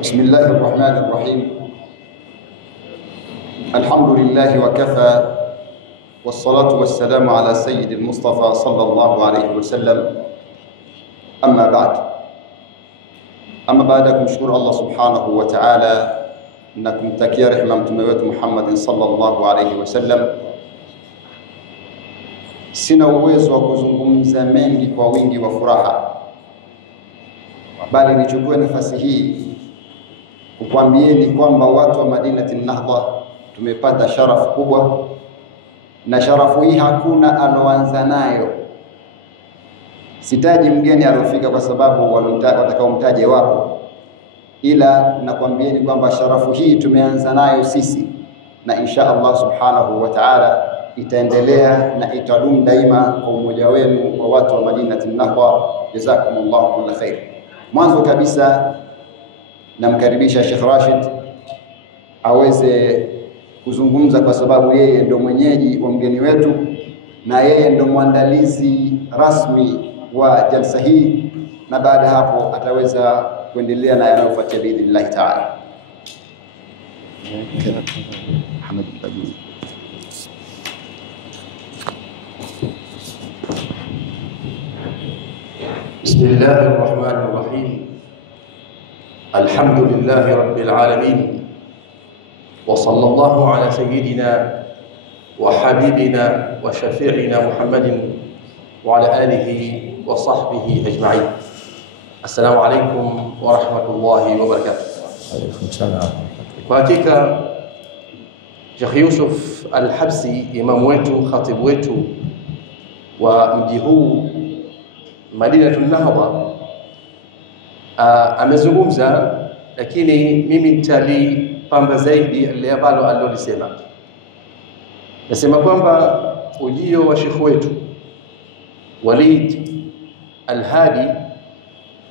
بسم الله الرحمن الرحيم. الحمد لله وكفى، والصلاة والسلام على سيد المصطفى صلى الله عليه وسلم. أما بعد kumshukuru Allah subhanahu wa ta'ala na kumtakia rehema mtume wetu Muhammad sallallahu alayhi wasallam. Sina uwezo wa kuzungumza mengi kwa wingi wa furaha, bali nichukue nafasi hii kukwambieni kwamba watu wa Madinati Nahdha tumepata sharafu kubwa, na sharafu hii hakuna aloanza nayo. Sitaji mgeni alofika kwa sababu watakaomtaje wapo, ila nakwambieni kwamba sharafu hii tumeanza nayo sisi, na insha Allah subhanahu wa ta'ala itaendelea na itadumu daima kwa umoja wenu wa watu wa Madinati Nahdha. Jazakumullahu kulla khair. Mwanzo kabisa namkaribisha Sheikh Rashid aweze kuzungumza, kwa sababu yeye ndo mwenyeji wa mgeni wetu na yeye ndo mwandalizi rasmi wa jalsa hii, na baada hapo ataweza kuendelea na yanayofuatia biidhnillah ta'ala. بسم الله الرحمن الرحيم. الحمد لله رب العالمين، وصلى الله على سيدنا وحبيبنا وشفيعنا محمد وعلى آله وصحبه أجمعين. السلام عليكم ورحمة الله وبركاته. عليكم السلام. وحقيقة Sheikh Yusuf Al-Habsi, imamu wetu, khatibu wetu wa mji huu Madinatun Nahdha, amezungumza, lakini mimi nitalipamba zaidi ile ambalo alilolisema. Nasema kwamba ujio wa Sheikh wetu Walid Al-Hadi,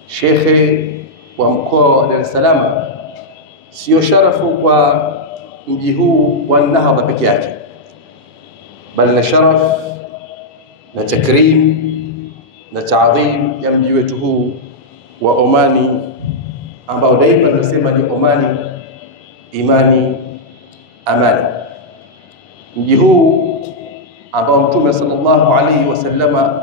shekhe wa mkoa wa Dar es Salaam, sio sharafu kwa mji huu wa Nahdha peke yake, bali na sharaf na takrim na taadhim ya mji wetu huu wa Omani, ambao daima tunasema ni Omani, imani, amani. Mji huu ambao Mtume sallallahu alaihi wasallama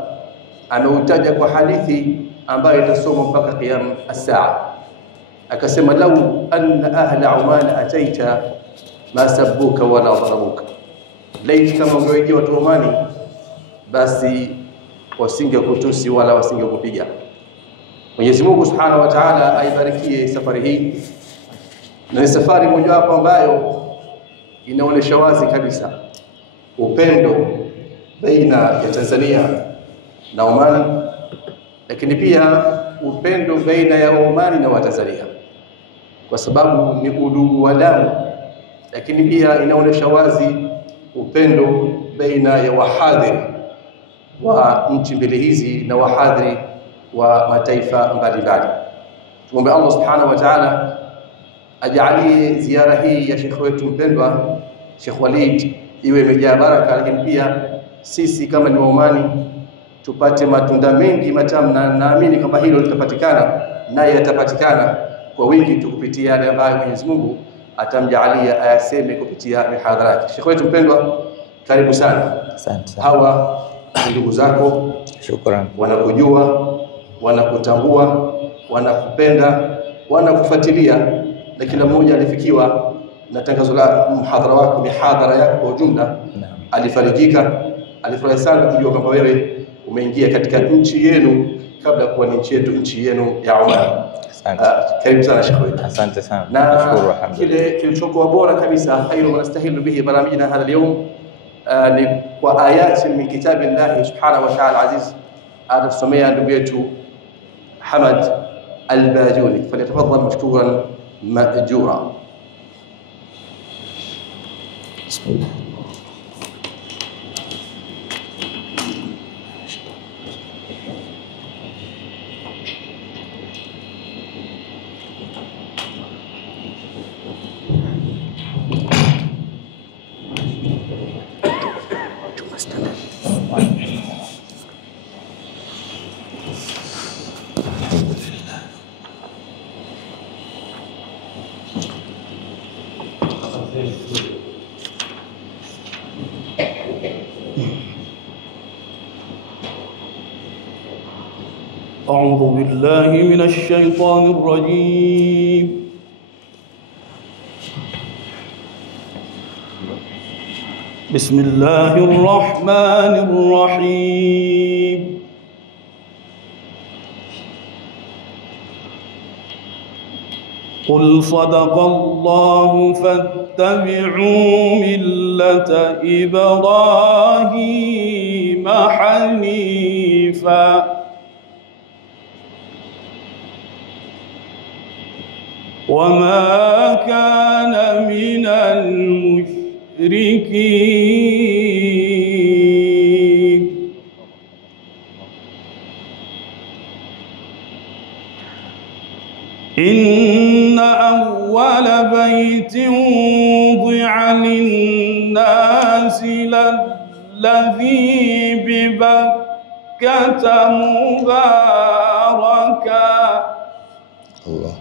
ameutaja kwa hadithi ambayo itasoma mpaka qiyam as-saa. Akasema, lau anna ahla Oman ataita ma sabbuka wala dhalamuka, laiti kama ungewajia watu wa Omani basi wasingekutusi wala wasingekupiga. Mwenyezi Mungu Subhanahu wa Ta'ala aibarikie safari hii, na ni safari mojawapo ambayo inaonesha wazi kabisa upendo baina ya Tanzania na Omani, lakini pia upendo baina ya Omani na Watanzania, kwa sababu ni udugu wa damu, lakini pia inaonesha wazi upendo baina ya wahadhiri wa nchi mbili hizi na wahadhiri wa mataifa mbalimbali. Tuombe Allah Subhanahu wa Ta'ala ajalie ziara hii ya Sheikh wetu mpendwa Sheikh Walid iwe imejaa baraka, lakini pia sisi kama ni Waomani tupate matunda mengi matamu, na naamini kwamba hilo litapatikana na yatapatikana kwa wingi tu kupitia yale ambayo Mwenyezi Mungu atamjalia ayaseme kupitia mihadhara yake. Sheikh wetu mpendwa, karibu sana. Asante. Hawa ndugu zako, Shukran. wanakujua, wanakutambua, wanakupenda, wanakufuatilia, na kila mmoja alifikiwa na tangazo la mhadhara wako, mihadhara yako kwa ujumla. Alifarijika, alifurahi sana kujua kwamba wewe umeingia katika nchi yenu kabla kuwa ni nchi yetu, nchi yenu ya Oman. Asante. Karibu sana Sheikh wetu. Asante sana. Na Nashukuru, alhamdulillah. kile kilichokuwa bora kabisa, khairu nastahilu bihi baramijna hadha al-yawm, ni kwa ayati min kitabillahi subhanahu wa ta'ala aziz, atasomea ndugu yetu Hamad Al-Bajuni, falyatafaddal mashkuran majura. Bismillah. أعوذ بالله من الشيطان الرجيم. بسم الله الرحمن الرحيم. قل صدق الله فاتبعوا ملة إبراهيم حنيفا وما كان من المشركين. إن أول بيت وضع للناس للذي ببكة مباركا الله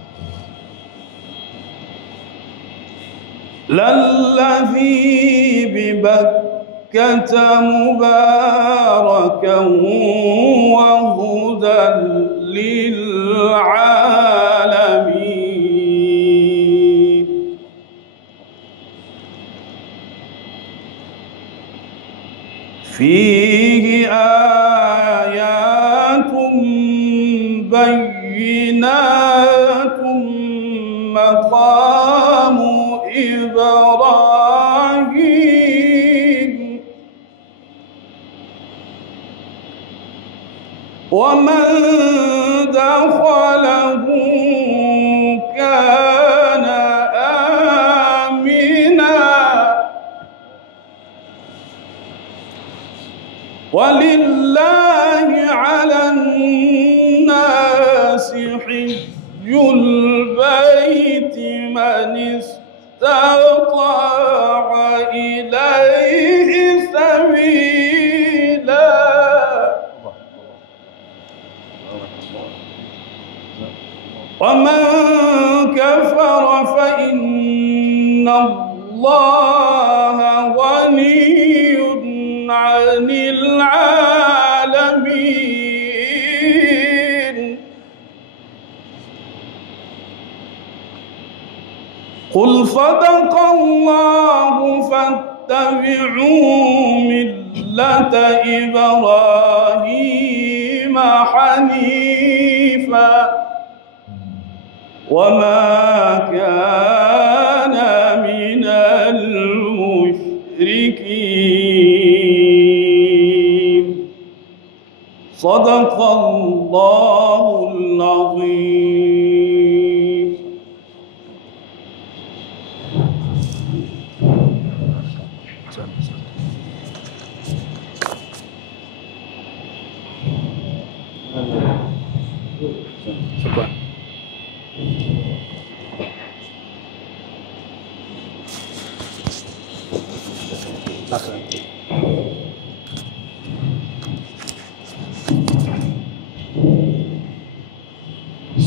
للذي ببكة مباركا وهدى للعالمين. فيه آيات بينات مقام إبراهيم ومن دخله كان آمنا ولله على الناس حج البيت من استطاع إليه سبيلا ومن كفر فإن الله غني عن العالمين. قل صدق الله فاتبعوا ملة إبراهيم حنيفا وما كان من المشركين. صدق الله العظيم. شكرا.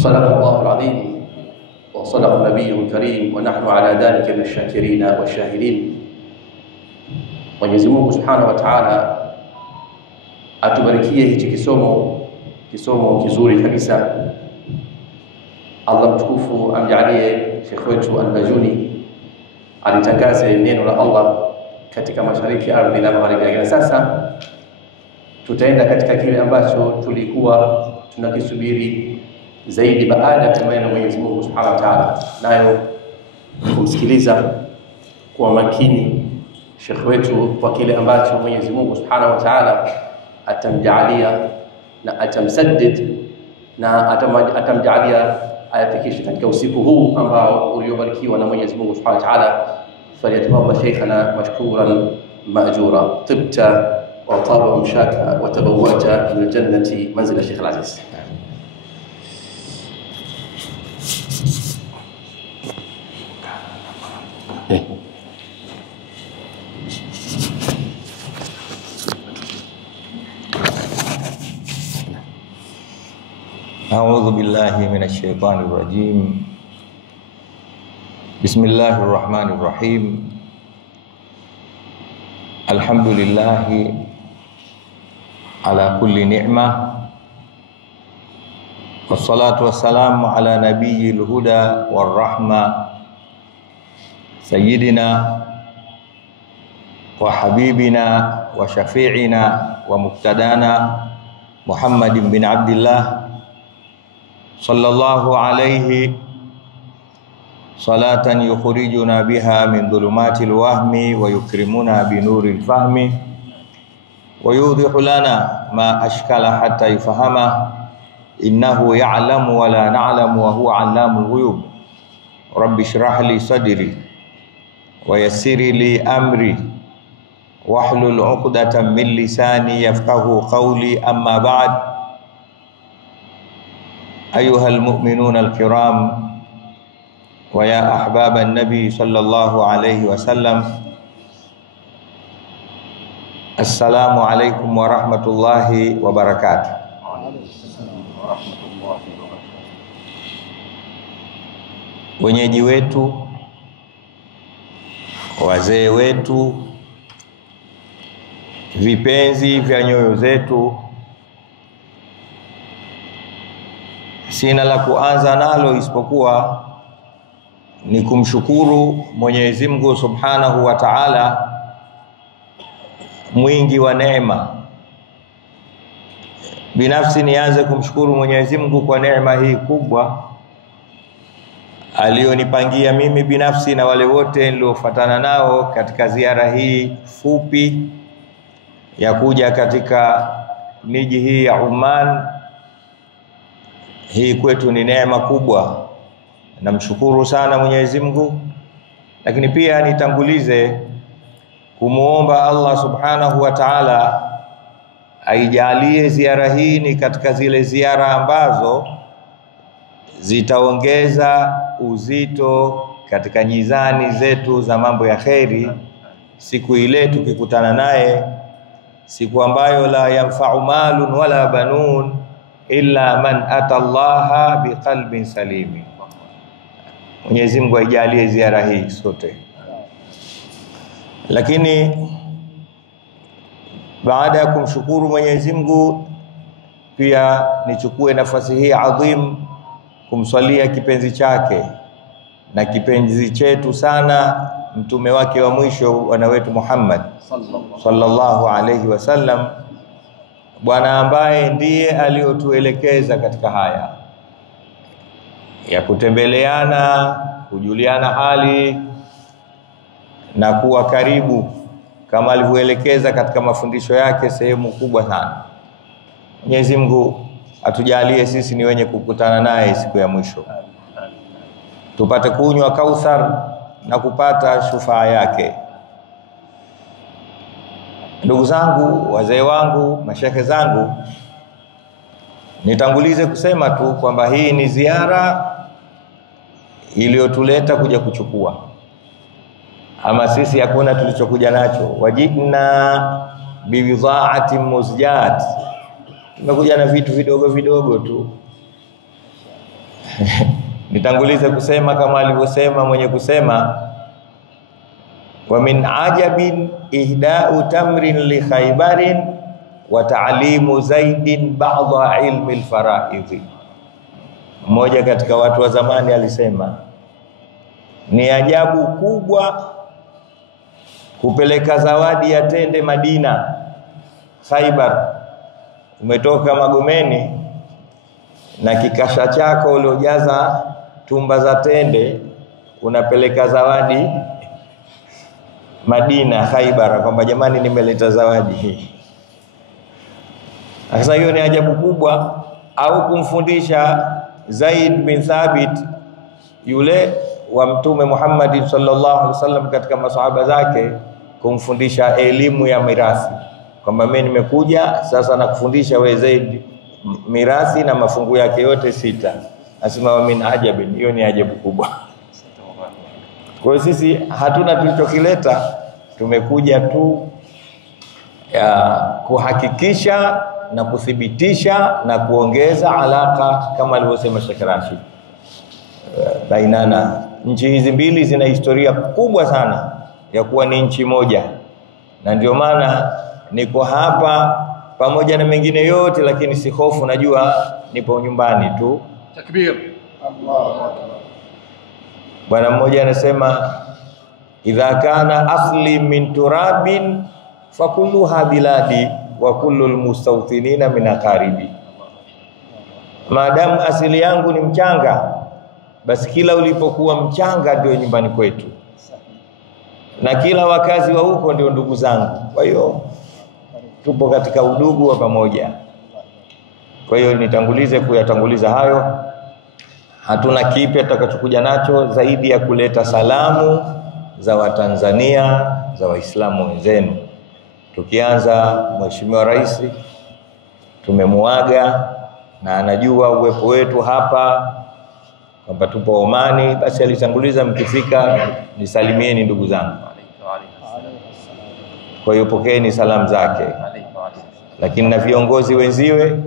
صدق الله العظيم وصدق نبيه الكريم ونحن على ذلك من الشاكرين والشاهدين. Mwenyezi Mungu Subhanahu wa Ta'ala atubarikie hichi kisomo kizuri kabisa. Allah mtukufu amjalie Sheikh wetu Al-Bajuni alitangaze neno la Allah katika mashariki ya ardhi na magharibi. Lakini sasa tutaenda katika kile ambacho tulikuwa tunakisubiri zaidi baada ya maneno ya Mwenyezi Mungu Subhanahu wa Ta'ala, nayo kumsikiliza kwa makini Sheikh wetu kwa kile ambacho Mwenyezi Mungu Subhanahu wa Ta'ala atamjalia na atamsaddid na atamjalia ayafikishe katika usiku huu ambao uliobarikiwa na Mwenyezi Mungu Subhanahu wa Ta'ala. Falyatafaddal shaykhana mashkuran ma'jura. Tibta wa taba mshaka wa tabawwata min jannati manzila Sheikh Al-Aziz. أعوذ بالله من الشيطان الرجيم. بسم الله الرحمن الرحيم. الحمد لله على كل نعمة Wassalatu wassalamu ala nabiyil huda warahma sayyidina wa habibina wa syafi'ina wa muqtadana Muhammadin bin Abdullah sallallahu alaihi salatan yukhrijuna biha min dhulumatil wahmi wa yukrimuna bi nuril fahmi wa yudhihu lana ma ashkala hatta yafahama innahu ya'lamu wa la na'lamu wa huwa 'allamul ghuyub. Rabbi shrah li sadri wa yassir li amri wahlul 'uqdatam min lisani yafqahu qawli, amma ba'd. Ayyuhal mu'minuna al-kiram wa ya ahbaban nabi sallallahu alaihi wasallam, assalamu alaikum warahmatullahi wabarakatuh. Wenyeji wetu, wazee wetu, vipenzi vya nyoyo zetu, sina la kuanza nalo isipokuwa ni kumshukuru Mwenyezi Mungu Subhanahu wa Ta'ala, mwingi wa neema. Binafsi nianze kumshukuru Mwenyezi Mungu kwa neema hii kubwa alionipangia mimi binafsi na wale wote niliofuatana nao katika ziara hii fupi ya kuja katika miji hii ya Oman. Hii kwetu ni neema kubwa. Namshukuru sana Mwenyezi Mungu, lakini pia nitangulize kumuomba Allah Subhanahu wa Ta'ala aijalie ziara hii ni katika zile ziara ambazo zitaongeza uzito katika nyizani zetu za mambo ya kheri siku ile tukikutana naye, siku ambayo la yanfa'u malun wala banun illa man atallaha biqalbin salimi. Mwenyezi Mungu aijalie ziara hii sote. Lakini baada ya kumshukuru Mwenyezi Mungu, pia nichukue nafasi hii adhim kumswalia kipenzi chake na kipenzi chetu sana, mtume wake wa mwisho, bwana wetu Muhammad sallallahu alaihi wasallam, bwana ambaye ndiye aliotuelekeza katika haya ya kutembeleana, kujuliana hali na kuwa karibu, kama alivyoelekeza katika mafundisho yake sehemu kubwa sana. Mwenyezi Mungu atujalie sisi ni wenye kukutana naye siku ya mwisho, tupate kunywa Kauthar na kupata shufaa yake. Ndugu zangu, wazee wangu, mashehe zangu, nitangulize kusema tu kwamba hii ni ziara iliyotuleta kuja kuchukua, ama sisi hakuna tulichokuja nacho. Wajibna bibidha'ati muzjat, tumekuja na vitu vidogo vidogo tu. Nitangulize kusema kama alivyosema mwenye kusema, wa min ajabin ihda'u tamrin li Khaybarin wa ta'limu Zaidin ba'dha ilmi al-fara'idh. Mmoja katika watu wa zamani alisema, ni ajabu kubwa kupeleka zawadi ya tende Madina, Khaybar. Umetoka Magomeni na kikasha chako uliojaza tumba za tende, unapeleka zawadi Madina, Khaybar, kwamba jamani nimeleta zawadi hii. Sasa hiyo ni ajabu kubwa. Au kumfundisha Zaid bin Thabit, yule wa Mtume Muhammad sallallahu alaihi wasallam, katika masahaba zake, kumfundisha elimu ya mirathi, kwamba mimi nimekuja sasa na kufundisha wewe Zaid mirathi na mafungu yake yote 6. Asema wa min ajabin, hiyo ni ajabu kubwa. Kwa hiyo sisi hatuna tulichokileta, tumekuja tu ya kuhakikisha na kuthibitisha na kuongeza alaka, kama alivyosema Sheikh Rashid, bainana. Nchi hizi mbili zina historia kubwa sana ya kuwa ni nchi moja, na ndio maana niko hapa pamoja na mengine yote, lakini si hofu, najua nipo nyumbani tu. Takbir. Bwana mmoja anasema idha kana asli min turabin fakulluha biladi wa kullul mustawtinina min aqaribi. Maadamu asili yangu ni mchanga, basi kila ulipokuwa mchanga ndio nyumbani kwetu, na kila wakazi wa huko ndio ndugu zangu. Kwa hiyo tupo katika udugu wa pamoja. Kwa hiyo nitangulize kuyatanguliza hayo. Hatuna kipya tutakachokuja nacho zaidi ya kuleta salamu za Watanzania, za Waislamu wenzenu. Tukianza, Mheshimiwa Rais tumemuaga na anajua uwepo wetu hapa kwamba tupo Omani, basi alitanguliza mkifika nisalimieni ndugu zangu. Kwa hiyo pokeeni salamu zake. Lakini na viongozi wenziwe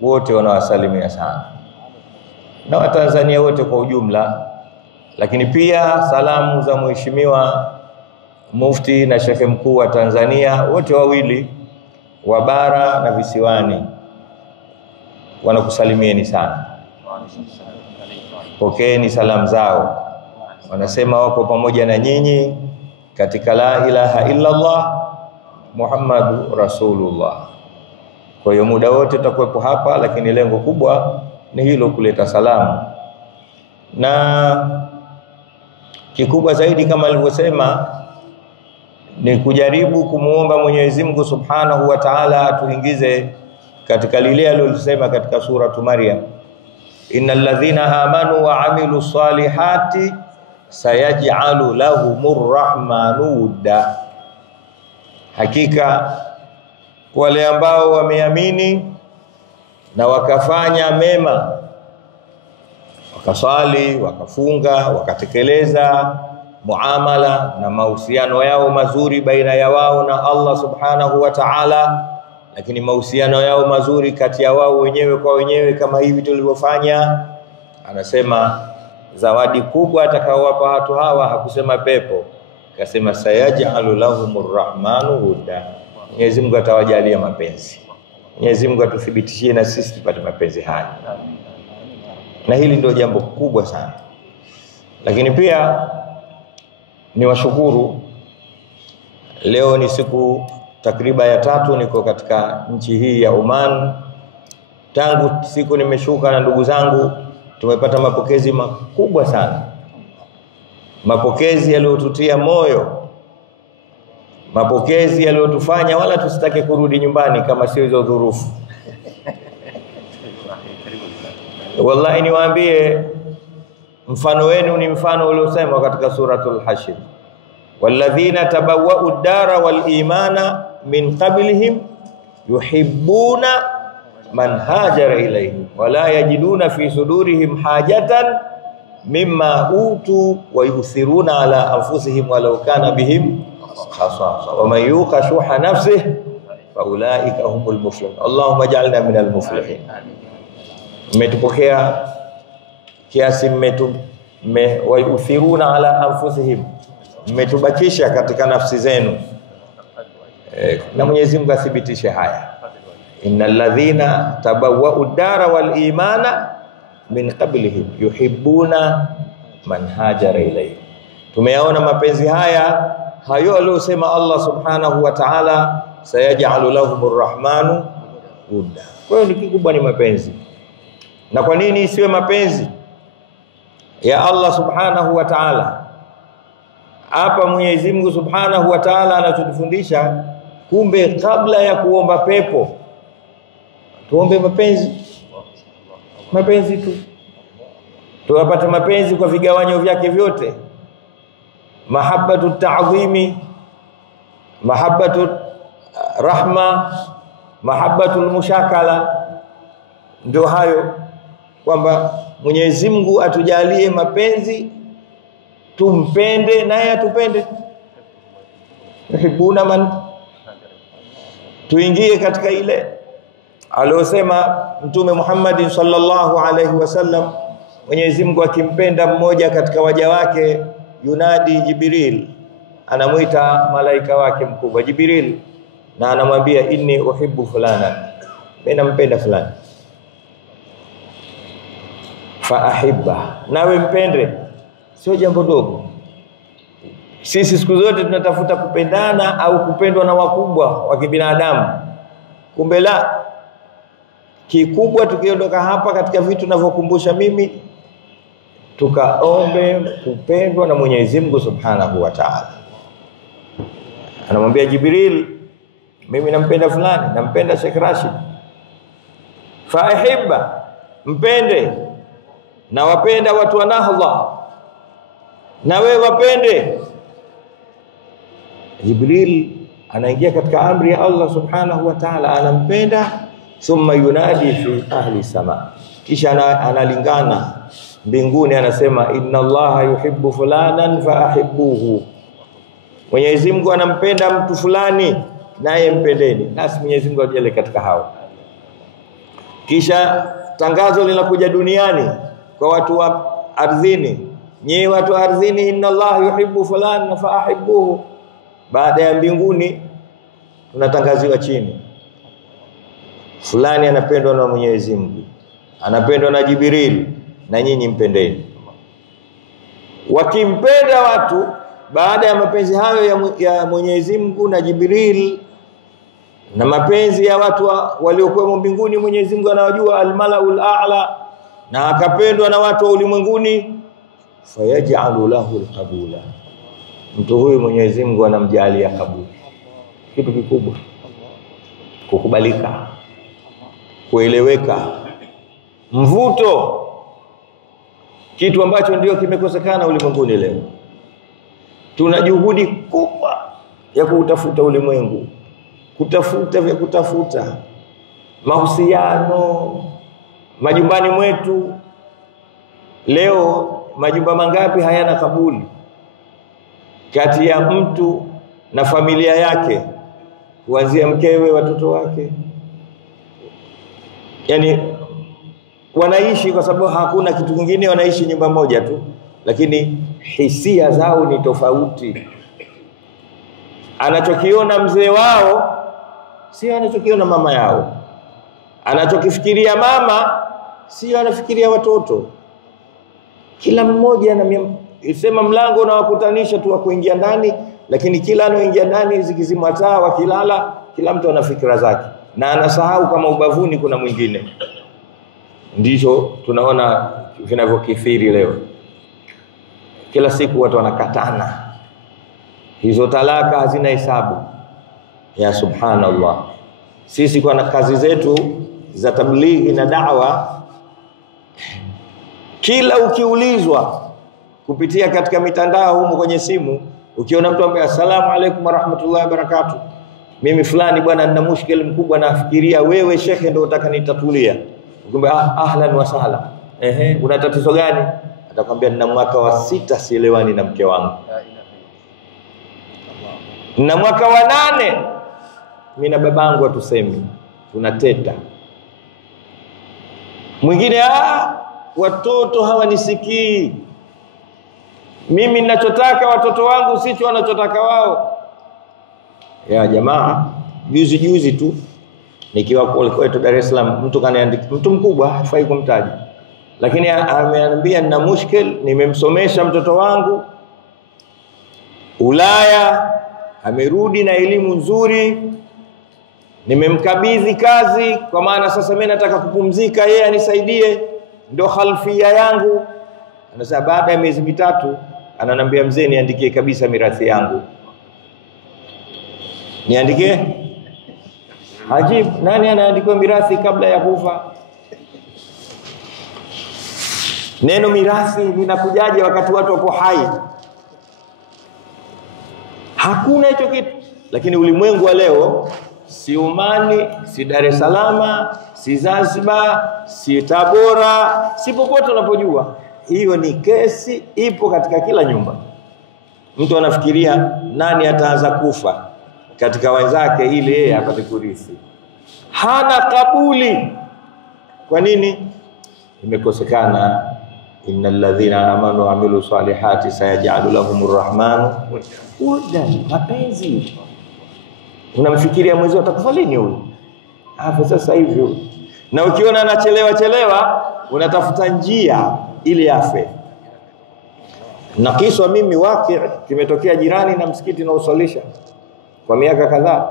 wote wanawasalimia sana, na Watanzania wote kwa ujumla. Lakini pia salamu za Mheshimiwa Mufti na Sheikh Mkuu wa Tanzania, wote wawili wa bara na visiwani, wanakusalimieni sana. Pokeeni salamu zao. Wanasema wako pamoja na nyinyi katika la ilaha illa Allah Muhammadu Rasulullah. Kwa hiyo muda wote tutakuwepo hapa, lakini lengo kubwa ni hilo, kuleta salamu. Na kikubwa zaidi kama alivyosema ni kujaribu kumuomba Mwenyezi Mungu Subhanahu wa Ta'ala atuingize katika lile alilosema katika suratu Maryam, innal ladhina amanu wa amilu salihati sayaj'alu lahumur rahmanu wudda. Hakika wale ambao wameamini na wakafanya mema, wakasali, wakafunga, wakatekeleza muamala na mahusiano yao mazuri baina ya wao na Allah Subhanahu wa Ta'ala, lakini mahusiano yao mazuri kati ya wao wenyewe kwa wenyewe kama hivi tulivyofanya, anasema zawadi kubwa atakaowapa watu hawa, hakusema pepo, akasema sayaj'alu lahumur rahmanu wudda. Mwenyezi Mungu atawajalia mapenzi. Mwenyezi Mungu atuthibitishie na sisi tupate mapenzi haya. Na hili ndio jambo kubwa sana. Lakini pia ni washukuru, leo ni siku takriban ya 3 niko katika nchi hii ya Oman. Tangu siku nimeshuka na ndugu zangu, tumepata mapokezi makubwa sana, mapokezi yaliyotutia moyo, mapokezi yaliyotufanya wala tusitake kurudi nyumbani kama sio hizo dhurufu. Wallahi niwaambie, mfano wenu ni mfano uliosema katika suratul Hashr, walladhina tabawwa'u ad-dara wal imana min qablihim yuhibbuna man hajara ilayhim wala yajiduna fi sudurihim hajatan mimma utu wa yuthiruna ala anfusihim walau kana bihim khasasa wa man yuqa shuha nafsihi fa ulaika humul muflihun. Allahumma ij'alna minal muflihin. Mmetupokea kiasi, wa yuthiruna ala anfusihim, mmetubakisha katika nafsi zenu. Na Mwenyezi Mungu athibitishe haya, innal ladhina tabawwa'u ad-dara wal imana min qablihim yuhibbuna man hajara ilayhim. Tumeyaona mapenzi haya hayo aliyosema Allah Subhanahu wa Ta'ala, sayaj'alu lahumur rahmanu wudda. Kwa hiyo ni kikubwa ni mapenzi. Na kwa nini isiwe mapenzi ya Allah Subhanahu wa Ta'ala? Hapa Mwenyezi Mungu Subhanahu wa Ta'ala anatufundisha, kumbe kabla ya kuomba pepo tuombe mapenzi. Mapenzi tu. Tuwapate mapenzi kwa vigawanyo vyake vyote. Mahabbatu ta'zimi, mahabbatu rahma, mahabbatu mushakala. Ndio hayo, kwamba Mwenyezi Mungu atujalie mapenzi, tumpende naye atupende. Yuhibbuna man, tuingie katika ile aliyosema Mtume Muhammad sallallahu alaihi wasallam, Mwenyezi Mungu akimpenda mmoja katika waja wake yunadi Jibril, anamuita malaika wake mkubwa Jibril, na anamwambia inni uhibbu fulana, mimi nampenda fulani, fa ahibba, nawe mpende. Sio jambo dogo. Sisi siku zote tunatafuta kupendana au kupendwa na wakubwa wa kibinadamu. Kumbe la, kikubwa tukiondoka hapa katika vitu ninavyokumbusha mimi, tukaombe kupendwa na Mwenyezi Mungu Subhanahu wa Ta'ala. Anamwambia Jibril, mimi nampenda fulani, nampenda Sheikh Rashid, fa ahibba, mpende, na wapenda watu wa Nahdha, na wewe wapende. Jibril anaingia katika amri ya Allah Subhanahu wa Ta'ala, anampenda. Thumma yunadi fi ahli sama, kisha analingana mbinguni, anasema inna Allaha yuhibbu fulanan fa ahibbuhu, Mwenyezi Mungu anampenda mtu fulani, naye mpendeni. Nasi Mwenyezi Mungu ajalie katika hao. Kisha tangazo linakuja duniani kwa watu wa ardhini, nyinyi watu wa ardhini, inna Allaha yuhibbu fulanan fa ahibbuhu. Baada ya mbinguni tunatangaziwa chini, fulani anapendwa na Mwenyezi Mungu, anapendwa na Jibril, na nyinyi mpendeni. Wakimpenda watu baada ya mapenzi hayo ya Mwenyezi Mungu na Jibril na mapenzi ya watu waliokuwa mbinguni, Mwenyezi Mungu anawajua al-malaul a'la, na akapendwa na watu wa ulimwenguni, fayaj'alu lahu al-qabula, mtu huyu Mwenyezi Mungu anamjalia kabuli. Kitu kikubwa, kukubalika, kueleweka, mvuto, kitu ambacho ndio kimekosekana ulimwenguni leo. Tuna juhudi kubwa ya kutafuta ulimwengu, kutafuta mahusiano majumbani mwetu. Leo majumba mangapi hayana kabuli kati ya mtu na familia yake, kuanzia mkewe, watoto wake. Yani wanaishi kwa sababu hakuna kitu kingine, wanaishi nyumba moja tu, lakini hisia zao ni tofauti. Anachokiona mzee wao sio anachokiona mama yao, anachokifikiria mama sio anafikiria watoto. Kila mmoja sema mlango unawakutanisha tu wa kuingia ndani, lakini kila anaoingia ndani zikizimwa taa, wakilala, kila mtu ana fikra zake, na anasahau kama ubavuni kuna mwingine. Ndicho tunaona vinavyokithiri leo. Kila siku watu wanakatana, hizo talaka hazina hesabu. Ya subhanallah, sisi kwa kazi zetu za tablighi na da'wa, kila ukiulizwa kupitia katika mitandao humu kwenye simu, ukiona mtu ambaye asalamu alaykum wa rahmatullahi wa barakatuh, mimi fulani bwana nina mushkil mkubwa, nafikiria wewe shekhe ndio utaka nitatulia. Ukumbe ahlan wa sahlan, una tatizo gani? Atakwambia nina mwaka wa 6 sielewani na mke wangu, nina mwaka wa 8 mimi na babangu hatusemi, tunateta. Mwingine watoto hawanisikii, mimi ninachotaka watoto wangu sicho wanachotaka wao. Ya jamaa, juzi tu nikiwa kwetu Dar es Salaam, mtu kaniandika, mtu mkubwa hafai kumtaja, lakini ameambia nina mushkil, nimemsomesha mtoto wangu Ulaya, amerudi na elimu nzuri, nimemkabidhi kazi, kwa maana sasa mimi nataka kupumzika, yeye anisaidie, ndio khalfia yangu. Anasema baada ya miezi 3 ananiambia mzee, niandikie kabisa mirathi yangu. Niandikie? Ajib, nani anaandikiwa mirathi kabla ya kufa? Neno mirathi linakujaje wakati watu wako hai? Hakuna hicho kitu. Lakini ulimwengu wa leo, si Omani, si Dar es Salaam, si Zanzibar, si Tabora, si popote unapojua, hiyo ni kesi ipo katika kila nyumba. Mtu anafikiria nani ataanza kufa katika wenzake ili yeye apate kurithi. Hana kabuli. Kwa nini? Imekosekana innal ladhina amanu wa amilu salihati sayaj'alu lahumur rahmanu wadan, mapenzi. Unamfikiria mwezi atakufa lini huyu? Hapo sasa hivi. Na ukiona anachelewa unatafuta njia ili afe. Na kisha mimi waki kimetokea jirani na msikiti na usalisha kwa miaka kadhaa.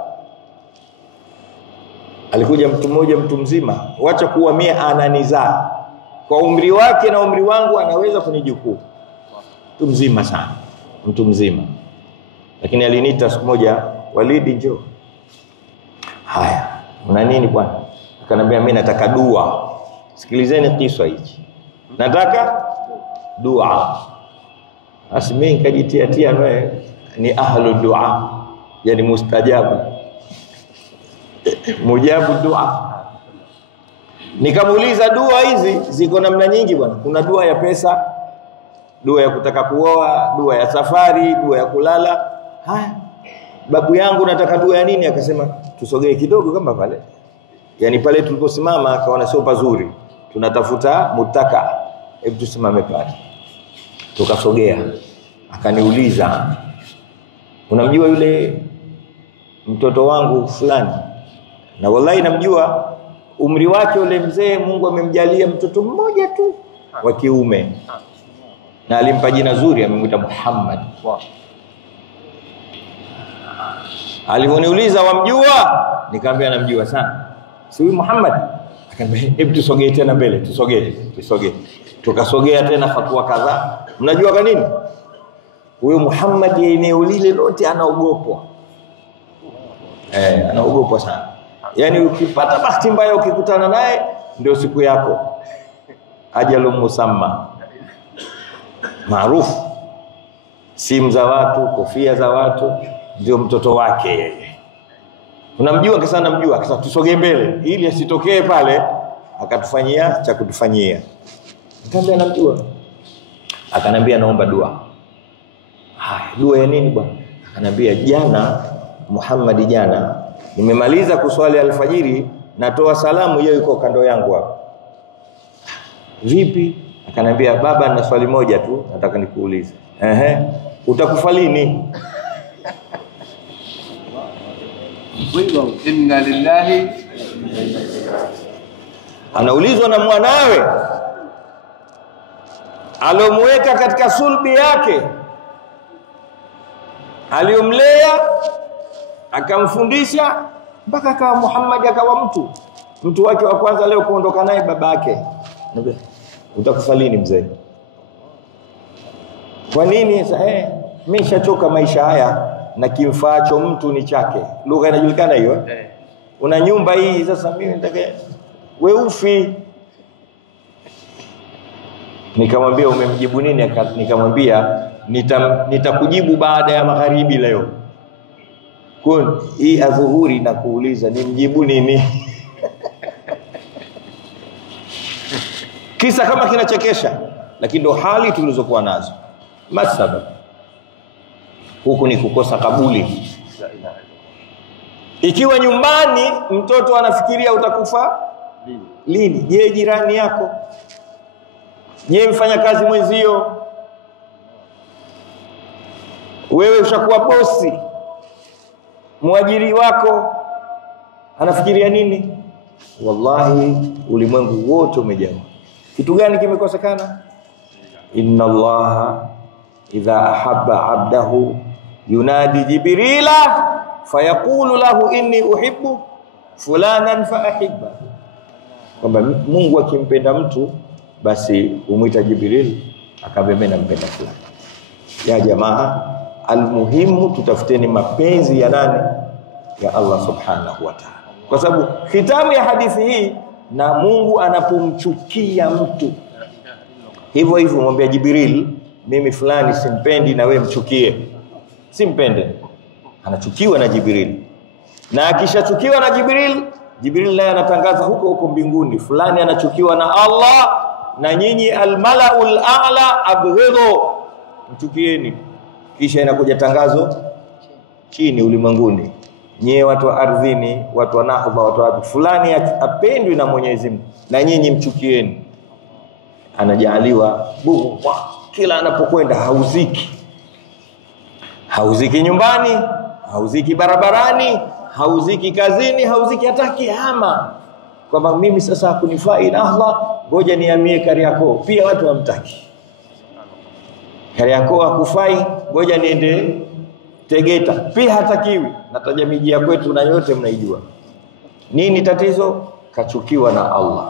Alikuja mtu mmoja, mtu mzima, wacha kuhamia, ananizaa kwa umri wake na umri wangu, anaweza kunijukuu. Mtu mzima sana, mtu mzima. Lakini aliniita siku moja, Walidi njoo. Haya, una nini bwana? Akaniambia mimi nataka dua. Sikilizeni kisa hichi. Nataka dua. Asmi nikajitia ni ahlu dua. Yani mustajabu. Mujabu dua. Nikamuuliza dua hizi ziko namna nyingi bwana. Kuna dua ya pesa, dua ya kutaka kuoa, dua ya safari, dua ya kulala. Haya, babu yangu nataka dua ya nini? Akasema tusogee kidogo kama pale. Yani pale tuliposimama akaona sio pazuri. Tunatafuta mutaka. Hebu tusimame pale. Tukasogea. Akaniuliza, unamjua yule mtoto wangu fulani? Na wallahi namjua. Umri wake yule mzee Mungu amemjalia mtoto mmoja tu wa kiume. Na alimpa jina zuri, amemwita Muhammad. Aliponiuliza wamjua? Nikamwambia namjua sana. Si huyu Muhammad? Akamwambia hebu tusogee tena mbele, tusogee. Tukasogea tena hatua kadhaa. Mnajua kwa nini? Huyo Muhammad eneo lile lote anaogopwa. Anaogopwa sana. Yani ukipata bahati mbaya ukikutana naye ndio siku yako. Ajalu musamma. Maarufu. Simu za watu, kofia za watu, ndio mtoto wake yeye. Unamjua? Akasema namjua. Akasema tusogee mbele ili asitokee pale akatufanyia cha kutufanyia. Nikamwambia namjua. Akanambia naomba dua. Haya, dua ya nini bwana? Akanambia jana Muhammad, jana nimemaliza kuswali alfajiri, natoa salamu, yeye yuko kando yangu hapo. Vipi? Akanambia baba, na swali moja tu nataka nikuulize. Utakufa lini? Inna lillahi. Anaulizwa na mwanawe alomweka katika sulbi yake, aliomlea akamfundisha mpaka akawa Muhammad, akawa mtu wake wa kwanza leo kuondoka naye babake. Utakufa lini mzee? Kwa nini? Mimi nishachoka maisha haya na kimfaacho mtu ni chake. Lugha inajulikana hiyo. Una nyumba hii sasa, mimi nataka wewe ufi. Nikamwambia umemjibu nini? Nikamwambia nitakujibu baada ya magharibi leo. Kwa hii adhuhuri na kuuliza nimjibu nini? Kisa kama kinachekesha, lakini ndo hali tulizokuwa nazo. Masabab huku ni kukosa kabuli. Ikiwa nyumbani mtoto anafikiria utakufa lini, je, jirani yako? Je, mfanyakazi mwenzio? Wewe ushakuwa bosi, mwajiri wako anafikiria nini? Wallahi ulimwengu wote umejaa. Kitu gani kimekosekana? Inna Allaha idha ahabba abdahu yunadi Jibrila fayaqulu lahu inni uhibbu fulanan faahibba. Kwamba Mungu akimpenda mtu basi umuita Jibril akamwambia nampenda fulani. Ya jamaa, almuhimu tutafuteni mapenzi ya nani? Ya Allah subhanahu wa ta'ala. Kwa sababu khitamu ya hadithi hii, na Mungu anapomchukia mtu hivyo mwambie Jibril, mimi fulani simpendi na wewe mchukie. Simpende. Anachukiwa na Jibril. Na akishachukiwa na Jibril naye anatangaza huko mbinguni, fulani anachukiwa na Allah na nyinyi almalaul a'la abghidhu, mchukieni. Kisha inakuja tangazo chini ulimwenguni, nyie watu wa ardhini, watu wa Nahba, watu wa fulani apendwi na Mwenyezi Mungu na nyinyi mchukieni. Anajaaliwa bughwa, kila anapokwenda hauziki nyumbani, hauziki barabarani, hauziki kazini, hauziki hata kihama, kwamba mimi sasa kunifai na Allah, ngoja nihamie Kariakoo. Pia watu hamtaki. Kariakoo hakufai, ngoja niende Tegeta. Pia hatakiwi. Nataja miji ya kwetu na yote mnaijua. Nini tatizo? Kachukiwa na Allah.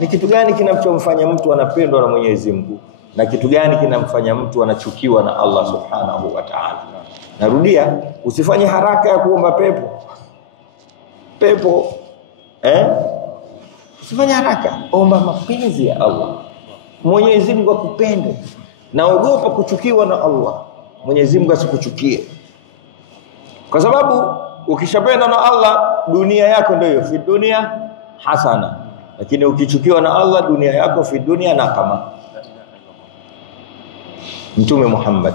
Ni kitu gani kinachomfanya mtu anapendwa na Mwenyezi Mungu? Na kitu gani kinamfanya mtu anachukiwa na Allah Subhanahu wa Ta'ala? Narudia, usifanye haraka ya kuomba pepo. Pepo usifanye haraka, omba mapenzi ya Allah. Mwenyezi Mungu akupende. Na ogopa kuchukiwa na Allah. Mwenyezi Mungu asikuchukie. Kwa sababu ukishapenda na Allah, dunia yako ndio hiyo, fi dunia hasana. Lakini ukichukiwa na Allah, dunia yako fi dunia nakama. Mtume Muhammad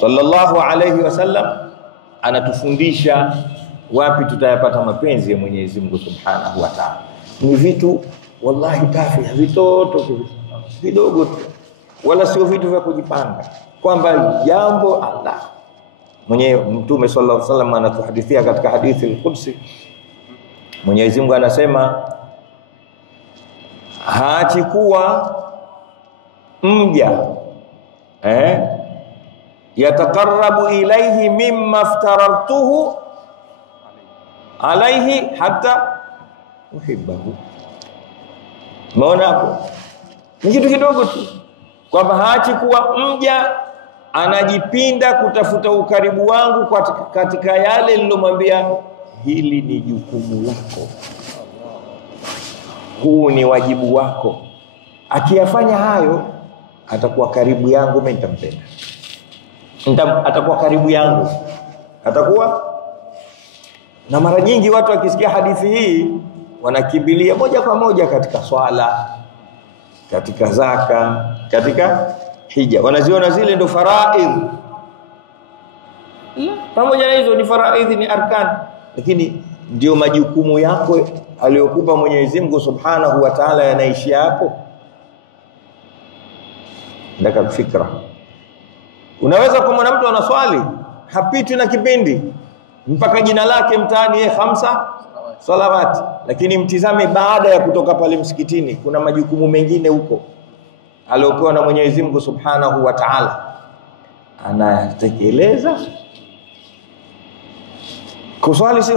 sallallahu alayhi wasallam anatufundisha wapi tutayapata mapenzi ya Mwenyezi Mungu Subhanahu wa Ta'ala. Ni vitu wallahi tafi, vitoto vidogo tu, wala sio vitu vya kujipanga kwamba jambo Allah mwenyewe. Mtume sallallahu alayhi wasallam anatuhadithia katika hadithi al-Qudsi, Mwenyezi Mungu anasema haachi kuwa mja yataqarrabu ilayhi mimma aftaratuhu alayhi hatta uhibbahu. Maona hapo ni kitu kidogo tu, kwamba haachi kuwa mja anajipinda kutafuta ukaribu wangu katika yale nilomwambia, hili ni jukumu lako, huu ni wajibu wako. Akiyafanya hayo, atakuwa karibu yangu, mimi nitampenda. Atakuwa karibu yangu, atakuwa. Na mara nyingi watu wakisikia hadithi hii wanakimbilia moja kwa moja katika swala, katika zaka, katika hija. Wanaziona zile ndo faraidh. Pamoja na hizo ni faraidh, ni arkan, lakini ndio majukumu yako aliyokupa Mwenyezi Mungu Subhanahu wa Ta'ala, yanaishi hapo. Ndaka fikra. Unaweza kumwona mtu anaswali hapiti na kipindi mpaka jina lake mtaani 5 salawati, lakini mtizame baada ya kutoka pale msikitini, kuna majukumu mengine huko aliyopewa na Mwenyezi Mungu Subhanahu wa Ta'ala, anatekeleza. Kuswali si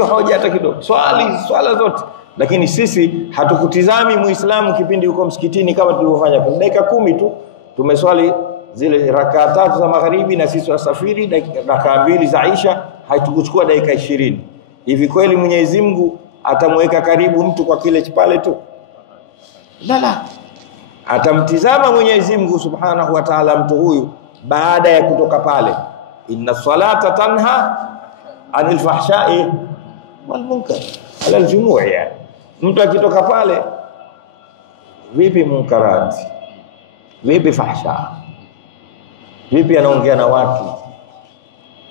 hoja hata kidogo, swala zote. Lakini sisi hatukutizami Muislamu kipindi huko msikitini kama tulivyofanya. Kwa dakika 10 tu tumeswali zile rakaa 3 za magharibi, na sisi wasafiri rakaa 2 za Isha, haitukuchukua dakika 20. Hivi kweli Mwenyezi Mungu atamweka karibu mtu kwa kile pale tu? La. Atamtizama Mwenyezi Mungu Subhanahu wa Ta'ala mtu huyu baada ya kutoka pale. Inna salata tanha anil fahsha'i wal munkar ala al-jumu'i. Yani mtu akitoka pale, vipi munkarati, vipi fahsha, vipi anaongea na watu,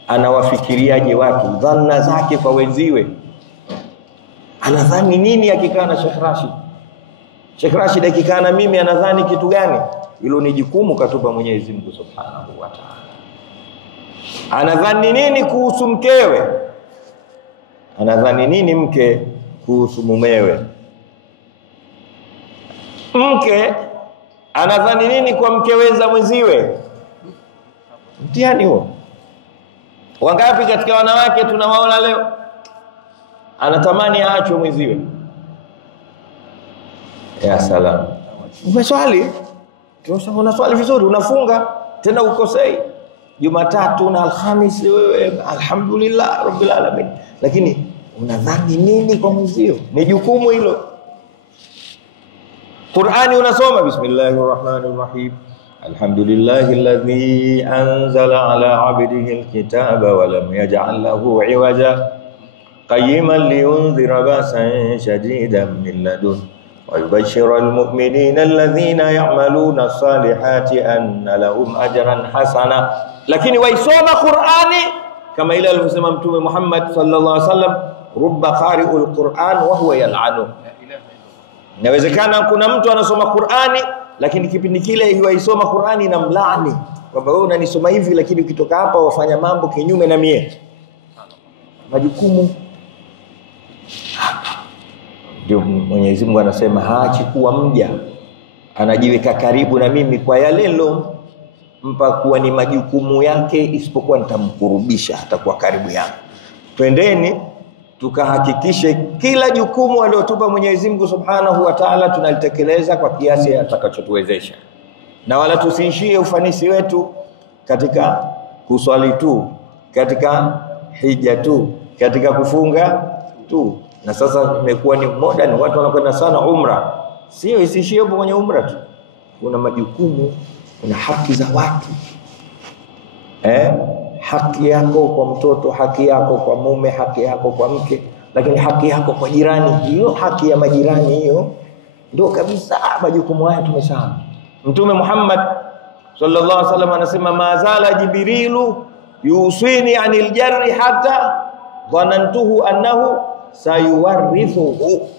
anawafikiriaje watu, dhanna zake kwa wenziwe, anadhani nini akikaa na Sheikh Rashid akikaa na mimi anadhani kitu gani? Hilo ni jukumu katupa Mwenyezi Mungu Subhanahu wa Ta'ala. Anadhani nini kuhusu mkewe, anadhani nini mke kuhusu mumewe, mke anadhani nini kwa mkeweza mwenziwe. Mtihani huo. Wangapi katika wanawake tunawaona leo anatamani aachwe mwenziwe? Ya salam. Umeswali, unaswali vizuri, unafunga, tena ukosei Jumatatu na Alhamisi, wewe alhamdulillah rabbil alamin, lakini unadhani nini kwa mwenzio? Ni jukumu hilo. Qur'ani unasoma, bismillahirrahmanirrahim, alhamdulillahilladhi anzala ala 'abdihi alkitaba wa lam yaj'al lahu 'iwaja qayyiman liyunzira ba'san shadidan min ladun wa yubashshira almu'minina alladhina ya'maluna as-salihati anna lahum ajran hasana. Lakini waisoma Qur'ani kama ile alivyosema Mtume Muhammad sallallahu alaihi wasallam, rubba qari'ul Qur'an wa huwa yal'anu. Inawezekana kuna mtu anasoma Qur'ani lakini kipindi kile yuaisoma Qur'ani na mlaani kwamba wewe unanisoma hivi, lakini ukitoka hapa wafanya mambo kinyume na mie. majukumu. Ndio Mwenyezi Mungu anasema haachi kuwa mja, anajiweka karibu na mimi kwa yale mpa kuwa ni majukumu yake, isipokuwa nitamkurubisha, atakuwa karibu yangu. Twendeni tukahakikishe kila jukumu aliyotupa Mwenyezi Mungu Subhanahu wa Ta'ala tunalitekeleza kwa kiasi atakachotuwezesha, na wala tusiishie ufanisi wetu katika kuswali tu, katika hija tu, katika kufunga tu. Na sasa imekuwa ni modern, watu wanakwenda sana umra. Sio isiishie hapo kwenye umra tu, kuna majukumu, kuna haki za watu. Haki yako kwa mtoto, haki yako kwa mume, haki yako kwa mke, lakini haki yako kwa jirani, hiyo haki ya majirani, hiyo ndio kabisa majukumu haya tumesahau. Mtume Muhammad sallallahu alaihi wasallam anasema mazala Jibrilu yusini anil jarri hatta dhanantuhu annahu sayuwarithuhu.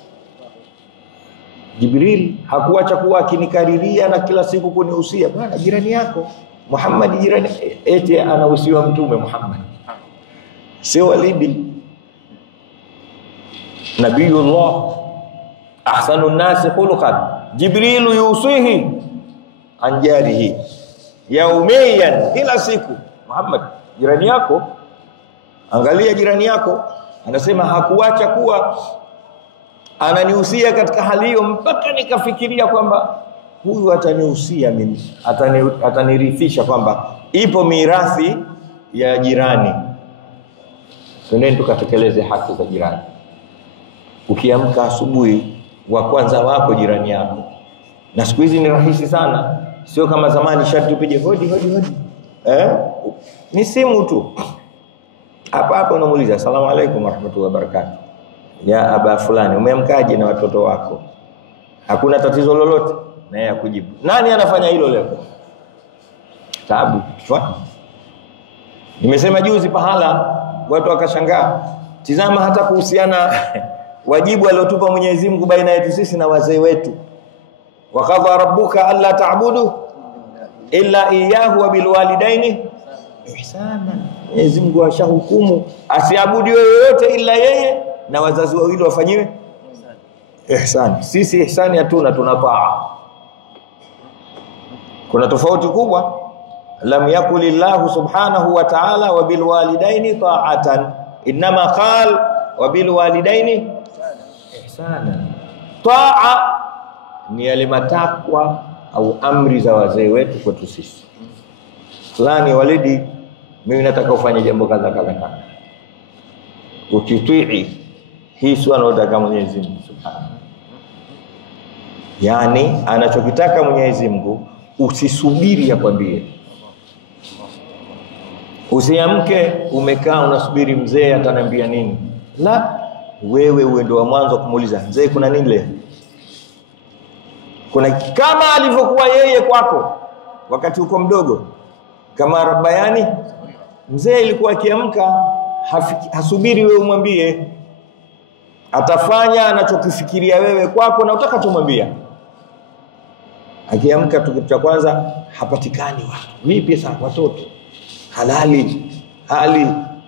Jibril hakuacha kuwa akinikariria na kila siku kunihusia, bwana jirani yako Muhammad, jirani eti anahusiwa Mtume Muhammad, sio walidi. Nabiyullah ahsanun nasi khuluqan Jibril yusihi an jarihi yaumiyan, kila siku. Muhammad jirani yako, angalia jirani yako. Anasema hakuacha kuwa ananihusia katika hali hiyo, mpaka nikafikiria kwamba huyu atanihusia mimi, atanirithisha kwamba ipo mirathi ya jirani. Twendeni tukatekeleze haki za jirani. Ukiamka asubuhi, wa kwanza wako jirani yako. Na siku hizi ni rahisi sana, sio kama zamani sharti upige hodi. Ni simu tu. Hapa unamuuliza asalamu alaykum warahmatullahi wabarakatuh, ya aba fulani, umeamkaje na watoto wako? Hakuna tatizo lolote, na yeye akujibu. Nani anafanya hilo leo? Taabu. Nimesema juzi pahala watu wakashangaa. Tizama hata kuhusiana wajibu aliotupa Mwenyezi Mungu baina yetu sisi na wazee wetu. Wa qadha rabbuka alla ta'budu illa iyyahu wa bil walidaini ihsana. Mwenyezi Mungu ashahukumu asiabudiwe yoyote ila yeye, na wazazi wawili wafanyiwe ihsani. Sisi ihsani hatuna, tunataa. Kuna tofauti kubwa. Lam yakulillahu subhanahu wa ta'ala wa bil walidaini ta'atan, inma qal wa bil walidaini ihsana. Taa ni yale matakwa au amri za wazee wetu kwetu sisi. Fulani walidi, mimi nataka ufanye jambo kadha. Ukitii hii swala unataka Mwenyezi Mungu Subhanahu. Yani anachokitaka Mwenyezi Mungu usisubiri akwambie. Usiamke umekaa unasubiri mzee ataniambia nini. La, wewe uwe ndo wa mwanzo kumuuliza mzee kuna nini leo? Kuna kama alivyokuwa yeye kwako wakati uko mdogo. Kama Rabbayani, mzee ilikuwa akiamka hasubiri wewe umwambie, atafanya anachokifikiria wewe kwako na utakachomwambia. Akiamka tu kitu cha kwanza hapatikani watu. Vipi sasa watoto? Halali, hali.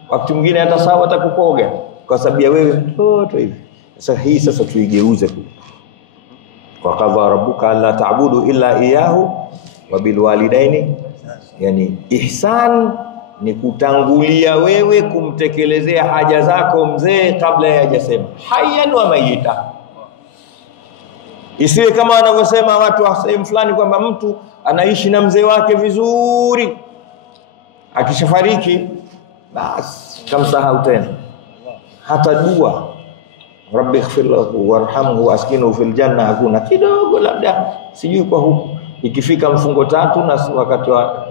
Wakati mwingine hata sawa atakukoga kwa sababu ya wewe mtoto hivi. Sasa hii sasa tuigeuze tu. Wa qadha rabbuka alla ta'budu illa iyyahu wa bil walidaini, yani ihsan ni kutangulia wewe kumtekelezea haja zako mzee kabla ya hajasema hayyan wa mayita. Isiwe kama wanavyosema watu wa sehemu fulani kwamba mtu anaishi na mzee wake vizuri, akishafariki basi kamsahau tena. Hata dua Rabbi ighfir lahu warhamhu askinu fil janna hakuna, kidogo labda sijui kwa huku. Ikifika mfungo 3 na wakati wa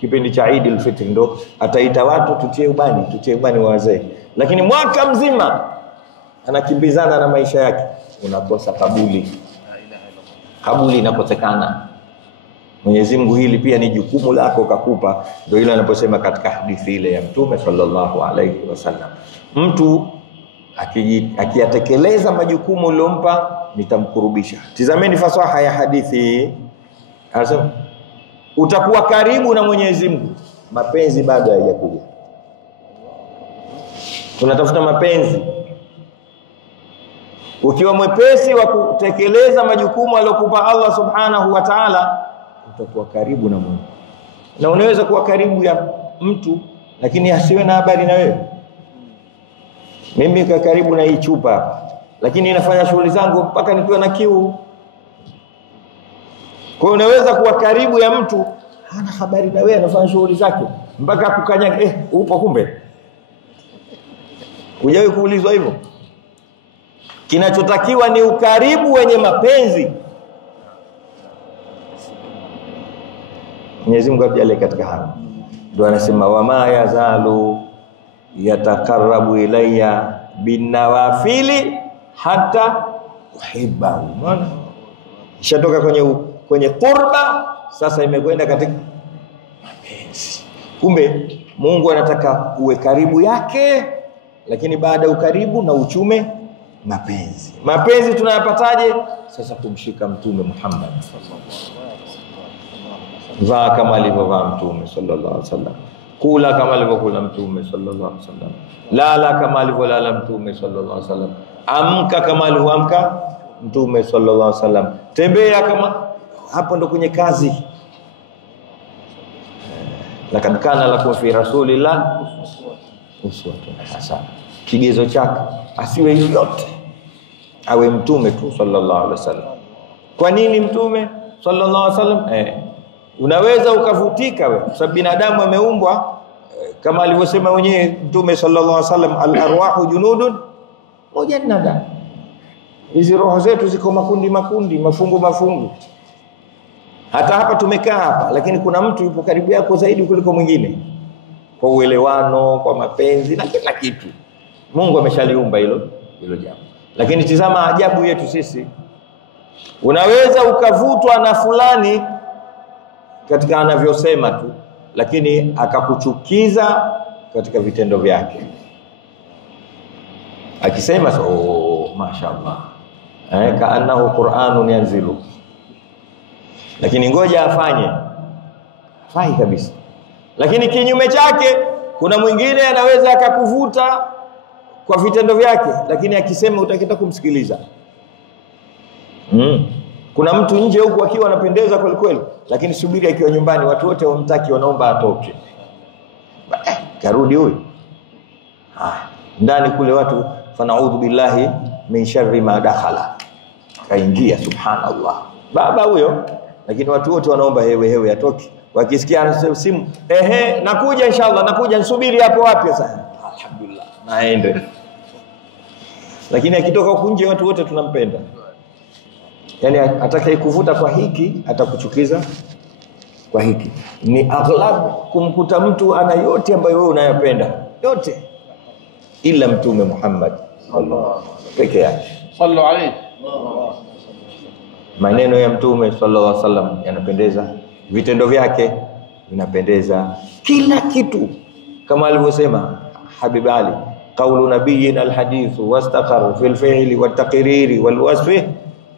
kipindi cha Eid al-Fitr ndo ataita watu tutie ubani wa wazee. Lakini mwaka mzima anakimbizana na maisha yake, unakosa kabuli inakosekana. Mwenyezi Mungu hili pia ni jukumu lako kakupa. Ndio ile anaposema katika hadithi ile ya Mtume sallallahu alaihi wasallam, mtu akiyatekeleza majukumu uliyompa nitamkurubisha. Tizameni fasaha ya hadithi. Anasema utakuwa karibu na Mwenyezi Mungu, mapenzi bado hayajakuja. tunatafuta mapenzi. Ukiwa mwepesi wa kutekeleza majukumu aliyokupa Allah subhanahu wa ta'ala, utakuwa karibu na Mungu. Na unaweza kuwa karibu ya mtu lakini asiwe na habari na wewe. Mimi karibu na hii chupa hapa, lakini ninafanya shughuli zangu mpaka nikiwa na kiu. Kwa hiyo unaweza kuwa karibu ya mtu hana habari na wewe, anafanya shughuli zake mpaka kukanyaga, upo kumbe. Hujawahi kuulizwa hivyo? Kinachotakiwa ni ukaribu wenye mapenzi. Mwenyezi Mungu ajalie katika hayo. Ndio anasema wama yazalu yataqarrabu ilayya binawafili hatta uhibbahu. Maana ishatoka kwenye qurba, sasa imekwenda katika mapenzi. Kumbe Mungu anataka uwe karibu yake, lakini baada ukaribu na uchume mapenzi. Mapenzi tunayapataje? Sasa kumshika Mtume Muhammad sallallahu alaihi wasallam. Vaa kama alivyovaa Mtume sallallahu alaihi wasallam. Kula kama alivyokula Mtume sallallahu alaihi wasallam. Lala kama alivyolala Mtume sallallahu alaihi wasallam. Amka kama alivyoamka Mtume sallallahu alaihi wasallam. Tembea kama, hapo ndo kwenye kazi. Lakad kana lakum fi rasulillah uswatun hasana. Kigezo chake asiwe yote, awe Mtume tu sallallahu alaihi wasallam. Kwa nini Mtume sallallahu alaihi wasallam? Unaweza ukavutika wewe, kwa sababu binadamu ameumbwa kama alivyosema mwenyewe Mtume sallallahu alaihi wasallam, al-arwahu junudun mujannada. Hizi roho zetu ziko makundi, mafungu. Hata hapa tumekaa hapa, lakini kuna mtu yupo karibu yako zaidi kuliko mwingine, kwa uelewano, kwa mapenzi na kila kitu. Mungu ameshaliumba hilo jambo. Lakini tizama ajabu yetu sisi. Unaweza ukavutwa na fulani katika anavyosema tu, lakini akakuchukiza katika vitendo vyake. Akisema mashaallah, kaannahu Qur'anun yanzilu, lakini ngoja afanye fai kabisa. Lakini kinyume chake, kuna mwingine anaweza akakuvuta kwa vitendo vyake, lakini akisema utakita kumsikiliza. Kuna mtu nje huko akiwa anapendeza kweli kweli, lakini subiri akiwa nyumbani watu wote wamtaki, wanaomba atoke. Karudi huyu. Ndani kule watu fanaudhu billahi min sharri ma dakhala. Kaingia, subhanallah. Baba huyo, lakini watu wote wanaomba hewe atoke. Wakisikia simu, nakuja inshallah, nakuja, nisubiri hapo wapi sasa? Alhamdulillah, naende. Lakini akitoka huko nje watu wote tunampenda. Yani atakayekuvuta kwa hiki atakuchukiza kwa hiki. Ni aghlab kumkuta mtu ana yote ambayo wewe unayopenda, yote ila Mtume Muhammad sallallahu peke yake. Sallu alayhi. Maneno ya Mtume sallallahu alaihi wasallam yanapendeza, vitendo vyake vinapendeza, kila kitu kama alivyosema Habib Ali, qawlu nabiyyin alhadithu wastaqarru fil fi'li wat taqriri wal wasfi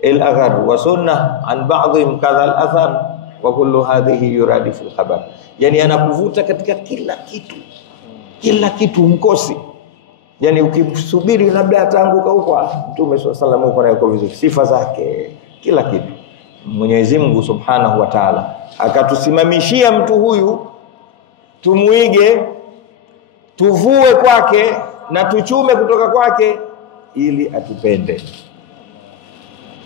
al-aghar wa sunnah an ba'dhim kadha al-athar wa kullu hadhihi yuradifu al-khabar. Yani anakuvuta katika kila kitu mkosi. Yani ukisubiri labda ataanguka huko, Mtume sallallahu alaihi wasallam yuko vizuri, sifa zake, kila kitu. Mwenyezi Mungu Subhanahu wa Ta'ala akatusimamishia mtu huyu tumuige, tuvue kwake na tuchume kutoka kwake ili atupende.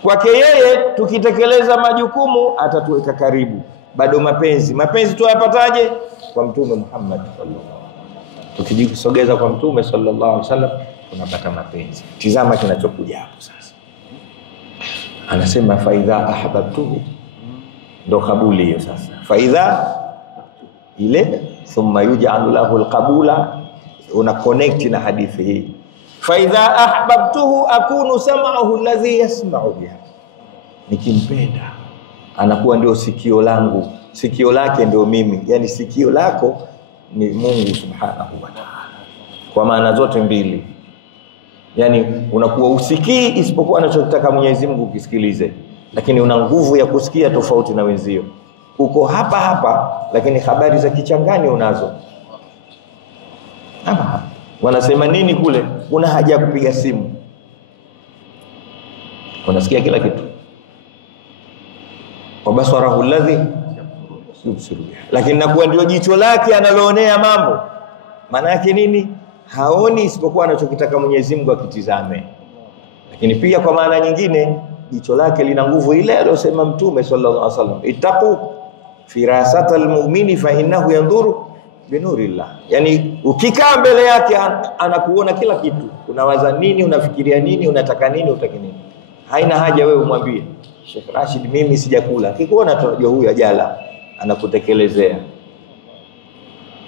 Kwake yeye tukitekeleza majukumu atatuweka karibu. Bado mapenzi tuyapataje? Kwa Mtume Muhammad sallallahu alaihi wasallam. Tukijisogeza kwa Mtume sallallahu alaihi wasallam tunapata mapenzi. Tizama kinachokuja hapo sasa. Anasema fa idha ahbabtuhu, ndo kabuli hiyo sasa. Fa idha ile thumma yuj'alu lahu alqabula, una connect na hadithi hii. Fa idha ahbabtuhu akunu sam'ahu alladhi yasma'u biha, nikimpenda anakuwa ndio sikio langu, sikio lake ndio mimi. Yani sikio lako ni Mungu Subhanahu wa Ta'ala kwa maana zote mbili. Yani unakuwa usikii isipokuwa anachotaka Mwenyezi Mungu ukisikilize, lakini una nguvu ya kusikia tofauti na wenzio. Uko hapa lakini habari za kichangani unazo hapa. wanasema nini kule, una haja ya kupiga simu, unasikia kila kitu. Wabasarahu alladhi yubsiru bihi, lakini nakuwa ndio jicho lake analoonea mambo. Maana yake nini? Haoni isipokuwa anachokitaka Mwenyezi Mungu akitizame. Lakini pia kwa maana nyingine, jicho lake lina nguvu ile aliyosema Mtume sallallahu alaihi wasallam, ittaqu firasatal mu'mini fa innahu yanzuru binurillah. Yani ukikaa mbele yake anakuona kila kitu, unawaza nini, unafikiria nini, unataka nini, utaki nini. Haina haja wewe umwambie Sheikh Rashid mimi sijakula, akikuona tunajua huyu ajala, anakutekelezea.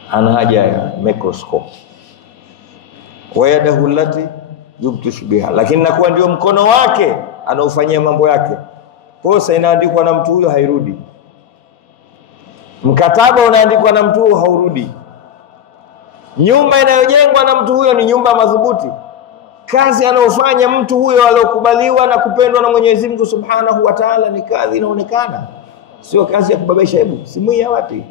Hana haja ya microscope. Wa yadahu allati yubtishu biha, lakini nakuwa ndio mkono wake anaufanyia mambo yake. Posa inaandikwa na mtu huyo hairudi, mkataba unaandikwa na mtu huyo haurudi, nyumba inayojengwa na mtu huyo ni nyumba madhubuti. Kazi anayofanya mtu huyo aliyokubaliwa na kupendwa na Mwenyezi Mungu Subhanahu wa Ta'ala ni kazi inaonekana, sio kazi ya kubabaisha. Hebu simu ya wapi?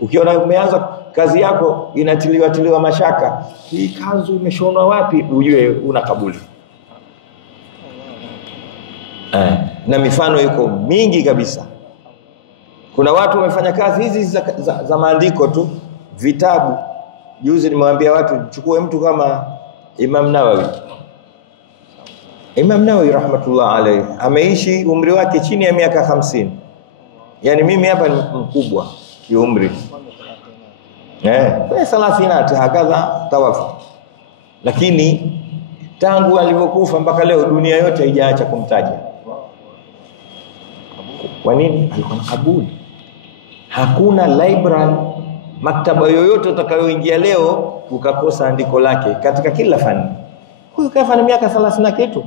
Ukiona umeanza kazi yako inatiliwa mashaka, hii kazi imeshonwa wapi, ujue una kabuli. Na mifano iko mingi kabisa. Kuna watu wamefanya kazi hizi za maandiko tu, vitabu. Juzi nimewaambia watu chukue mtu kama Imam Nawawi. Imam Nawawi rahmatullah alayhi ameishi umri wake chini ya miaka 50. Yani mimi hapa ni mkubwa kiumri. Kwa 30 hakadha tawafa. Lakini tangu alivyokufa mpaka leo dunia yote haijaacha kumtaja. Kwa nini? Alikuwa na kabuli. Hakuna library, maktaba yoyote utakayoingia leo ukakosa andiko lake katika kila fani. Huyu kafa na miaka 30 na kitu.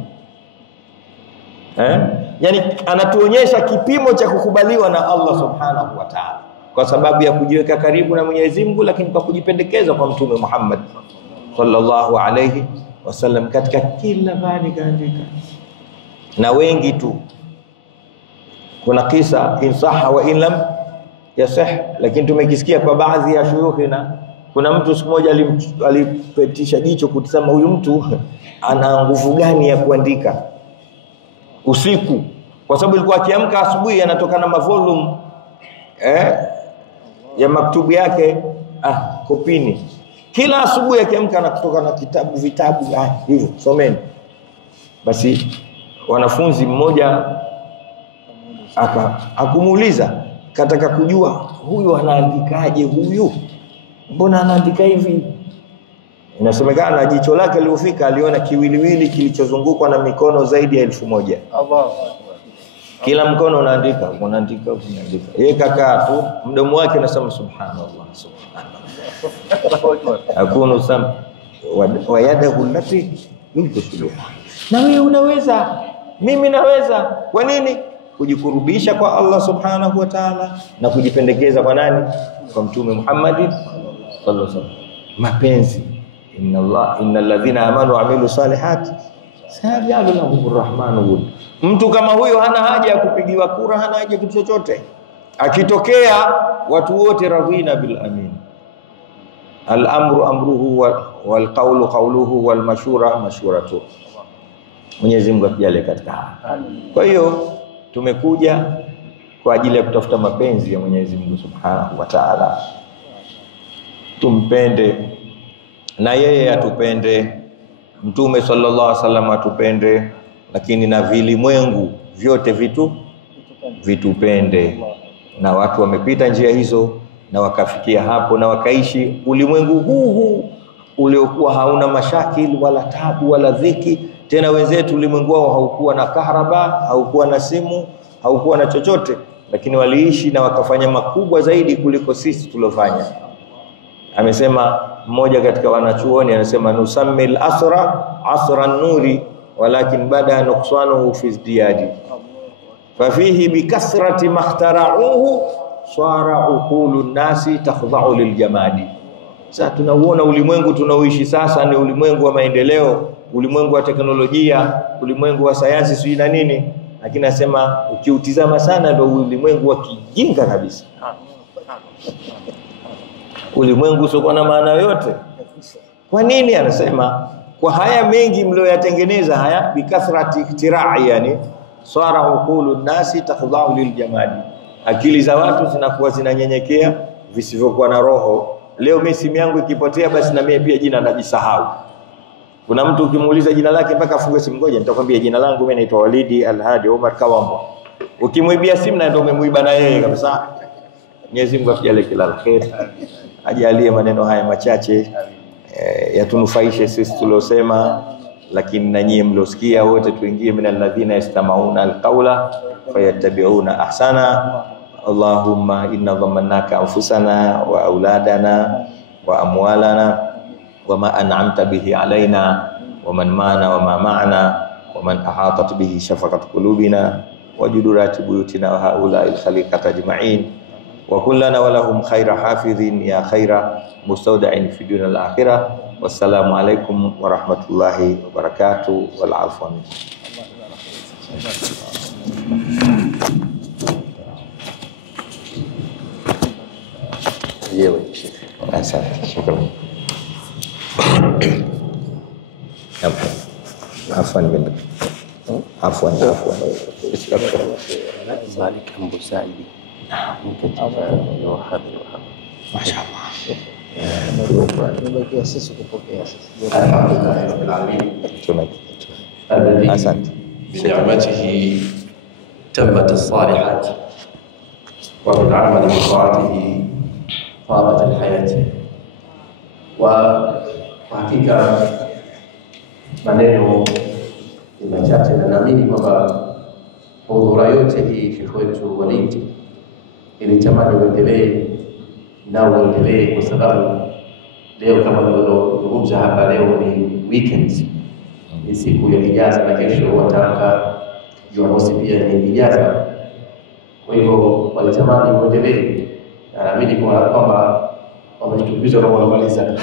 Yani anatuonyesha kipimo cha kukubaliwa na Allah Subhanahu wa Ta'ala kwa sababu ya kujiweka karibu na Mwenyezi Mungu, lakini kwa kujipendekeza kwa Mtume Muhammad sallallahu alayhi wasallam katika kila bani kaandika. Na wengi tu, kuna kisa insaha wa in lam yasih, lakini tumekisikia kwa baadhi ya shuyukhina. Kuna mtu siku moja alipetisha jicho kutazama huyu mtu ana nguvu gani ya kuandika usiku, kwa sababu ilikuwa akiamka asubuhi anatoka na mavolume ya maktubu yake kopini. Kila asubuhi akiamka anatoka na vitabu hivyo, someni. Basi wanafunzi mmoja akumuuliza, kataka kujua huyu anaandikaje, huyu mbona anaandika hivi. Inasemekana jicho lake lilofika aliona kiwiliwili kilichozungukwa na mikono zaidi ya 1000. Kila mkono unaandika. Yeye kakaa tu, mdomo wake unasema subhanallah subhanallah. Hakuna sam wa yadahu allati yubtishu. Na wewe unaweza, mimi naweza. Kwa nini? Kujikurubisha kwa Allah Subhanahu wa Ta'ala na kujipendekeza kwa nani? Kwa Mtume Muhammad sallallahu alaihi wasallam. Mapenzi, innal ladhina amanu wa amilu salihati sayajalu lahumur rahmanu wud. Mtu kama huyo hana haja ya kupigiwa kura, hana haja kitu chochote. Akitokea watu wote radhina bil amin. Al-amru amruhu wal qawlu qawluhu wal mashura mashuratu. Mwenyezi Mungu atujalie katika. Kwa hiyo tumekuja kwa ajili ya kutafuta mapenzi ya Mwenyezi Mungu Subhanahu wa Ta'ala. Tumpende na yeye atupende, Mtume sallallahu alaihi wasallam atupende, lakini na vilimwengu vyote vitupende. Na watu wamepita njia hizo na wakafikia hapo na wakaishi ulimwengu huu uliokuwa hauna mashakili wala tabu wala dhiki. Tena wenzetu ulimwengu wao haukuwa na kahraba, haukuwa na simu, haukuwa na chochote, lakini waliishi na wakafanya makubwa zaidi kuliko sisi tulofanya. Amesema mmoja katika wanachuoni, anasema nusammil asra asra nuri walakin bada nuqsanuhu fi izdiyadi fa fihi bikasrati mahtara'uhu sara uqulun nasi takhdha'u liljamadi. Sasa tunauona ulimwengu tunaoishi sasa ni ulimwengu wa maendeleo, ulimwengu wa teknolojia, ulimwengu wa sayansi sio na nini, lakini nasema ukiutizama sana ndio ulimwengu wa kijinga kabisa. Ulimwengu usio na maana yote. Kwa nini? Anasema kwa haya mengi mlioyatengeneza haya bikathrati iktirai, yani swara uqulu nasi takhdha'u liljamadi, akili za watu zinakuwa zinanyenyekea visivyokuwa na roho. Leo mimi simu yangu ikipotea, basi na mimi pia jina najisahau. Kuna mtu ukimuuliza jina lake mpaka afungue simu, ngoja nitakwambia jina langu mimi naitwa Walidi Alhadi Omar Kawambo. Ukimwibia simu na ndio umemuiba na yeye kabisa. Mwenyezi Mungu akujalie kila la kheri, ajalie maneno haya machache yatunufaishe sisi tuliosema, lakini na nyinyi mliosikia wote tuingie minal ladhina yastamauna alqawla fayattabi'una ahsana. Allahumma inna dhamannaka anfusana wa auladana wa amwalana wa ma an'amta bihi alaina wa man mana wa ma ma'ana wa man ahatat bihi shafaqat qulubina wa judurati buyutina wa haula'il khaliqati ajma'in wa kullana wa lahum khayra hafidhin ya khayra mustawda'in fi dunya al-akhirah. Wassalamu alaikum warahmatullahi wabarakatuh wal afwa minkum. Asante, shukran. Afwan minkum. Afwan. Malik Abu Saidi mkatibu wa hadhi wa hadhi. Mashaallah. Tumebakia sisi kupokea sisi. Asante. بنعمته تمت الصالحات وبالعمل بطاعته طابت الحياة. وحقيقة maneno ni machache, na naamini kwamba hudhura yote hii Sheikh wetu Walid ilitamani uendelee na uendelee, kwa sababu leo kama tulivyozungumza hapa, leo ni weekend, ni siku ya ijaza, na kesho wataamka Jumamosi pia ni ijaza. Kwa hivyo walitamani uendelee, na naamini kwamba wameshtukizwa kama wanamaliza.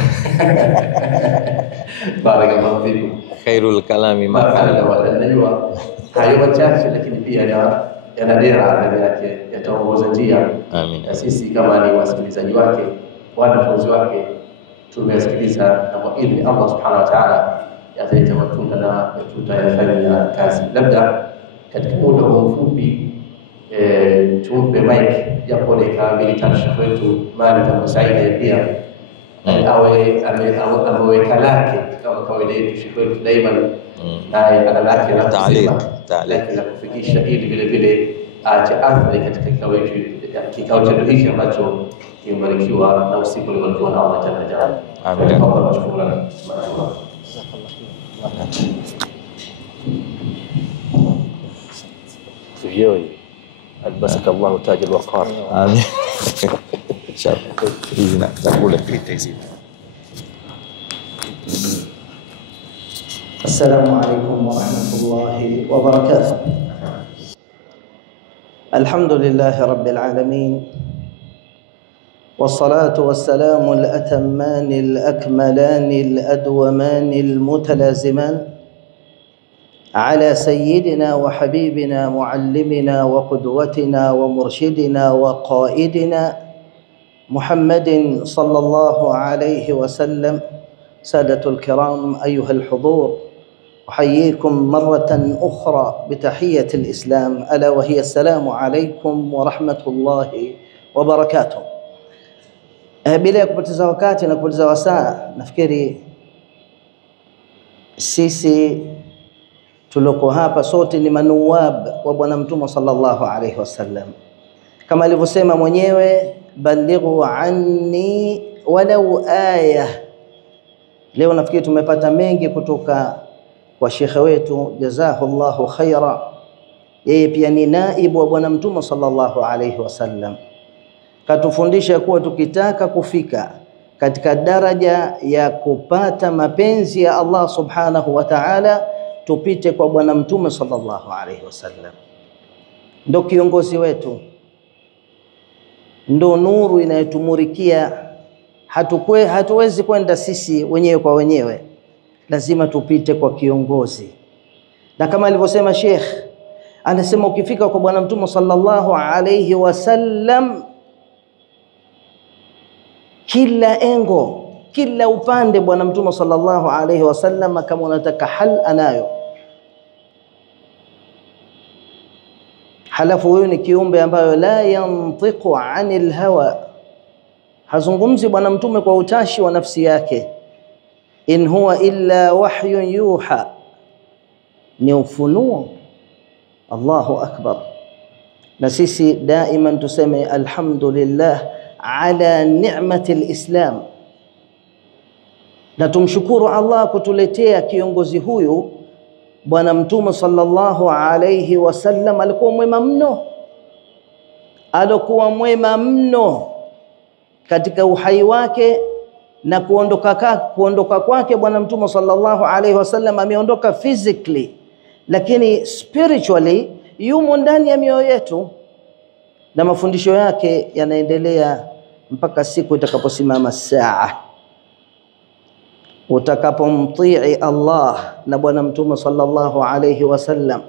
Barakallahu fikum. Khairul kalami ma qala. Najua hayo machache, lakini pia yana dira ndani yake, yataongoza njia. Amin. Na sisi kama ni wasikilizaji wake, wanafunzi wake, tumesikiliza, na kwa idhini Allah subhanahu wa ta'ala yataleta matunda na tutayafanya kazi. Labda katika muda mfupi tumpe mic japo dakika 2-3 Sheikh wetu Malik Abu Saidi pia awe ameweka lake kama kawaida yetu. Sheikh wetu daima naye ana lake la taaliq la kufikisha, ili vile vile aache athari katika kikao chetu hiki ambacho kimebarikiwa na usiku uliobarikiwa na Allah Jalla Jalaluhu. Amin. Allah shukrani. Sujui albasaka Allah taj alwaqar. Amin. Inshallah. Hizi nakula kitu hizi. السلام عليكم ورحمة الله وبركاته. الحمد لله رب العالمين، والصلاة والسلام الأتمان الأكملان الأدومان المتلازمان على سيدنا وحبيبنا معلمنا وقدوتنا ومرشدنا وقائدنا محمد صلى الله عليه وسلم. سادة الكرام أيها الحضور، أحييكم مرة أخرى بتحية الإسلام، ألا وهي السلام عليكم ورحمة الله وبركاته. Bila kupoteza wakati na kupoteza wasaa, nafikiri sisi tuloko hapa sote ni manuwab wa Bwana Mtume sallallahu alaihi wasallam, kama alivyosema mwenyewe, balighu anni walau aya. Leo nafikiri tumepata mengi kutoka kwa shekhe wetu, jazahullahu khaira. Yeye pia ni naibu wa Bwana Mtume sallallahu alaihi wasallam, katufundisha kuwa tukitaka kufika katika daraja ya kupata mapenzi ya Allah subhanahu wa ta'ala, tupite kwa Bwana Mtume sallallahu alaihi wasallam. Ndo kiongozi wetu, ndo nuru inayotumulikia. Hatuwezi kwenda sisi wenyewe kwa wenyewe, lazima tupite kwa kiongozi. Na kama alivyosema Sheikh, anasema ukifika kwa Bwana Mtume sallallahu alaihi wasallam, kila engo, kila upande bwana mtume sallallahu alayhi wasallam kama unataka hal anayo. Halafu huyu ni kiumbe ambayo la yantiqu anil hawa, hazungumzi bwana mtume kwa utashi wa nafsi yake. In huwa illa wahyun yuha, ni ufunuo. Allahu akbar. Na sisi daima tuseme alhamdulillah ala ni'mati alislam, na tumshukuru Allah kutuletea kiongozi huyu bwana mtume sallallahu alayhi wasallam. Alikuwa mwema mno, alikuwa mwema mno katika uhai wake na kuondoka kwake. Bwana mtume sallallahu alayhi wasallam ameondoka physically, lakini spiritually yumo ndani ya mioyo yetu, na mafundisho yake yanaendelea mpaka siku itakaposimama saa. Utakapomtii Allah na bwana mtume sallallahu alayhi wasallam,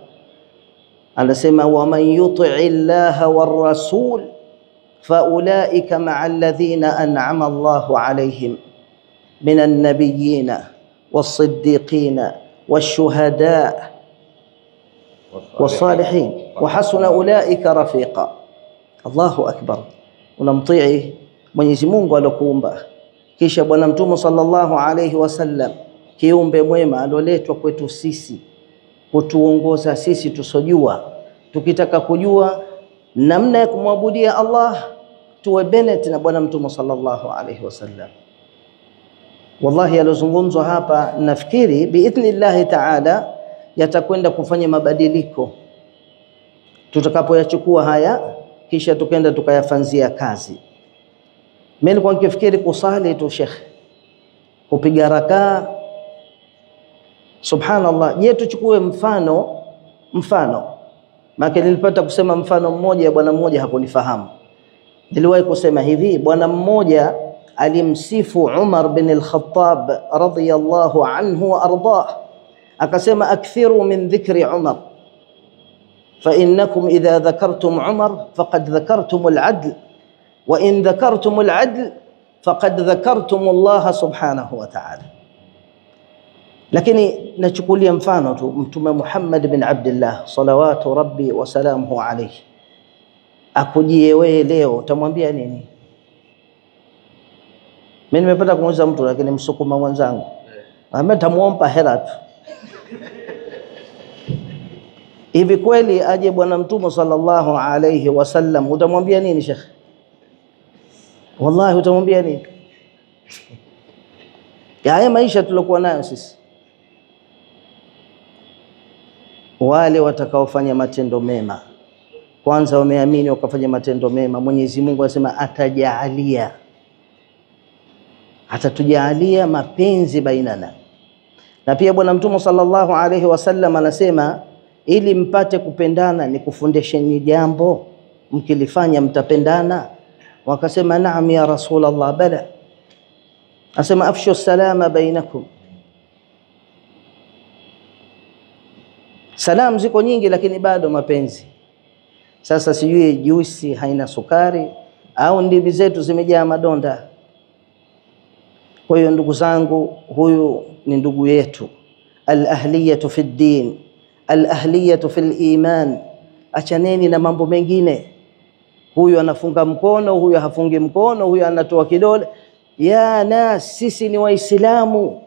anasema waman yuti'i Allaha war rasul faulaika ma'a alladhina an'ama Allahu alayhim minan nabiyyina was-siddiqina wash-shuhada was-salihin wa hasuna ulaika rafiqa. Allahu akbar. Unamtii Mwenyezi Mungu alokuumba, kisha bwana mtume sallallahu alayhi wasallam, kiumbe mwema aloletwa kwetu sisi kutuongoza sisi tusojua. Tukitaka kujua namna ya kumwabudia Allah, tuwe Bennett na bwana mtume sallallahu alayhi wasallam. Wallahi alozungumzwa hapa nafikiri biidhnillah ta'ala yatakwenda kufanya mabadiliko tutakapoyachukua haya, kisha tukenda tukayafanzia kazi. Mimi nilikuwa nikifikiri kusali tu Sheikh, kupiga rakaa. Subhanallah. Je, tuchukue mfano maana nilipata kusema mfano mmoja, bwana mmoja hakunifahamu. Niliwahi kusema hivi, bwana mmoja alimsifu Umar bin al-Khattab radiyallahu anhu wa ardah, akasema akthiru min dhikri Umar fa innakum idha dhakartum Umar faqad dhakartum al-adl wa in dhakartum al-adl faqad dhakartum Allah subhanahu wa ta'ala. Lakini nachukulia mfano tu Mtume Muhammad bin Abdullah salawatu rabbi wa salamuhu alayhi, akujie wewe leo utamwambia nini? Mimi nimepata kumuuliza mtu, lakini msukuma mwanzangu ametamuomba hela tu. Hivi kweli aje bwana mtume sallallahu alayhi wasallam, utamwambia nini Sheikh? Wallahi utamwambia nini? Haya maisha tulokuwa nayo sisi, wale watakaofanya matendo mema, kwanza wameamini wakafanya matendo mema, Mwenyezi Mungu anasema atatujalia mapenzi bainana. Na pia bwana mtume sallallahu alayhi wasallam anasema ili mpate kupendana ni kufundisheni jambo, mkilifanya mtapendana. Wakasema naam ya Rasulullah, bala. Asema afshu salama bainakum. Salam ziko nyingi lakini bado mapenzi. Sasa sijui juisi haina sukari au ndimi zetu zimejaa madonda. Kwa hiyo ndugu zangu, huyu ni ndugu yetu. Al-ahliyatu fi din, al-ahliyatu fi al-iman. Achaneni na mambo mengine. Huyu anafunga mkono, huyu hafungi mkono, huyu anatoa kidole. Ya nas, sisi ni Waislamu.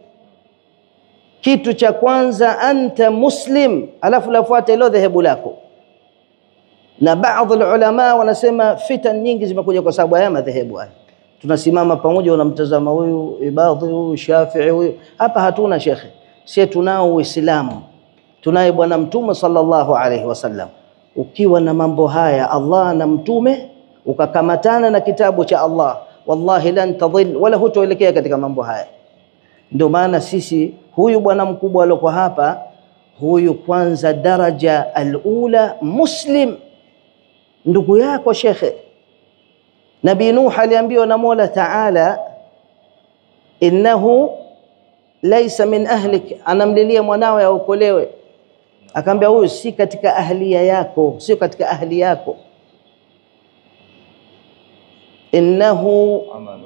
Kitu cha kwanza anta muslim, alafu lafuata hilo dhehebu lako. Na baadhi ya ulama wanasema fitan nyingi zimekuja kwa sababu ya madhehebu haya. Tunasimama pamoja, unamtazama huyu Ibadhi, huyu Shafi'i, huyu. Hapa hatuna shekhe, sisi tunao Uislamu, tunaye bwana mtume sallallahu alayhi wasallam. Ukiwa na mambo haya Allah na mtume, ukakamatana na kitabu cha Allah, wallahi lan tadhil wala hutoelekea katika mambo haya. Ndio maana sisi, huyu bwana mkubwa aliyokuwa hapa, huyu kwanza daraja alula muslim, ndugu yako shekhe. Nabii Nuh aliambiwa na Mola Taala, innahu laysa min ahlik, anamlilia mwanawe aokolewe. Akamwambia huyu si katika ahliya yako, sio katika ahli yako. Innahu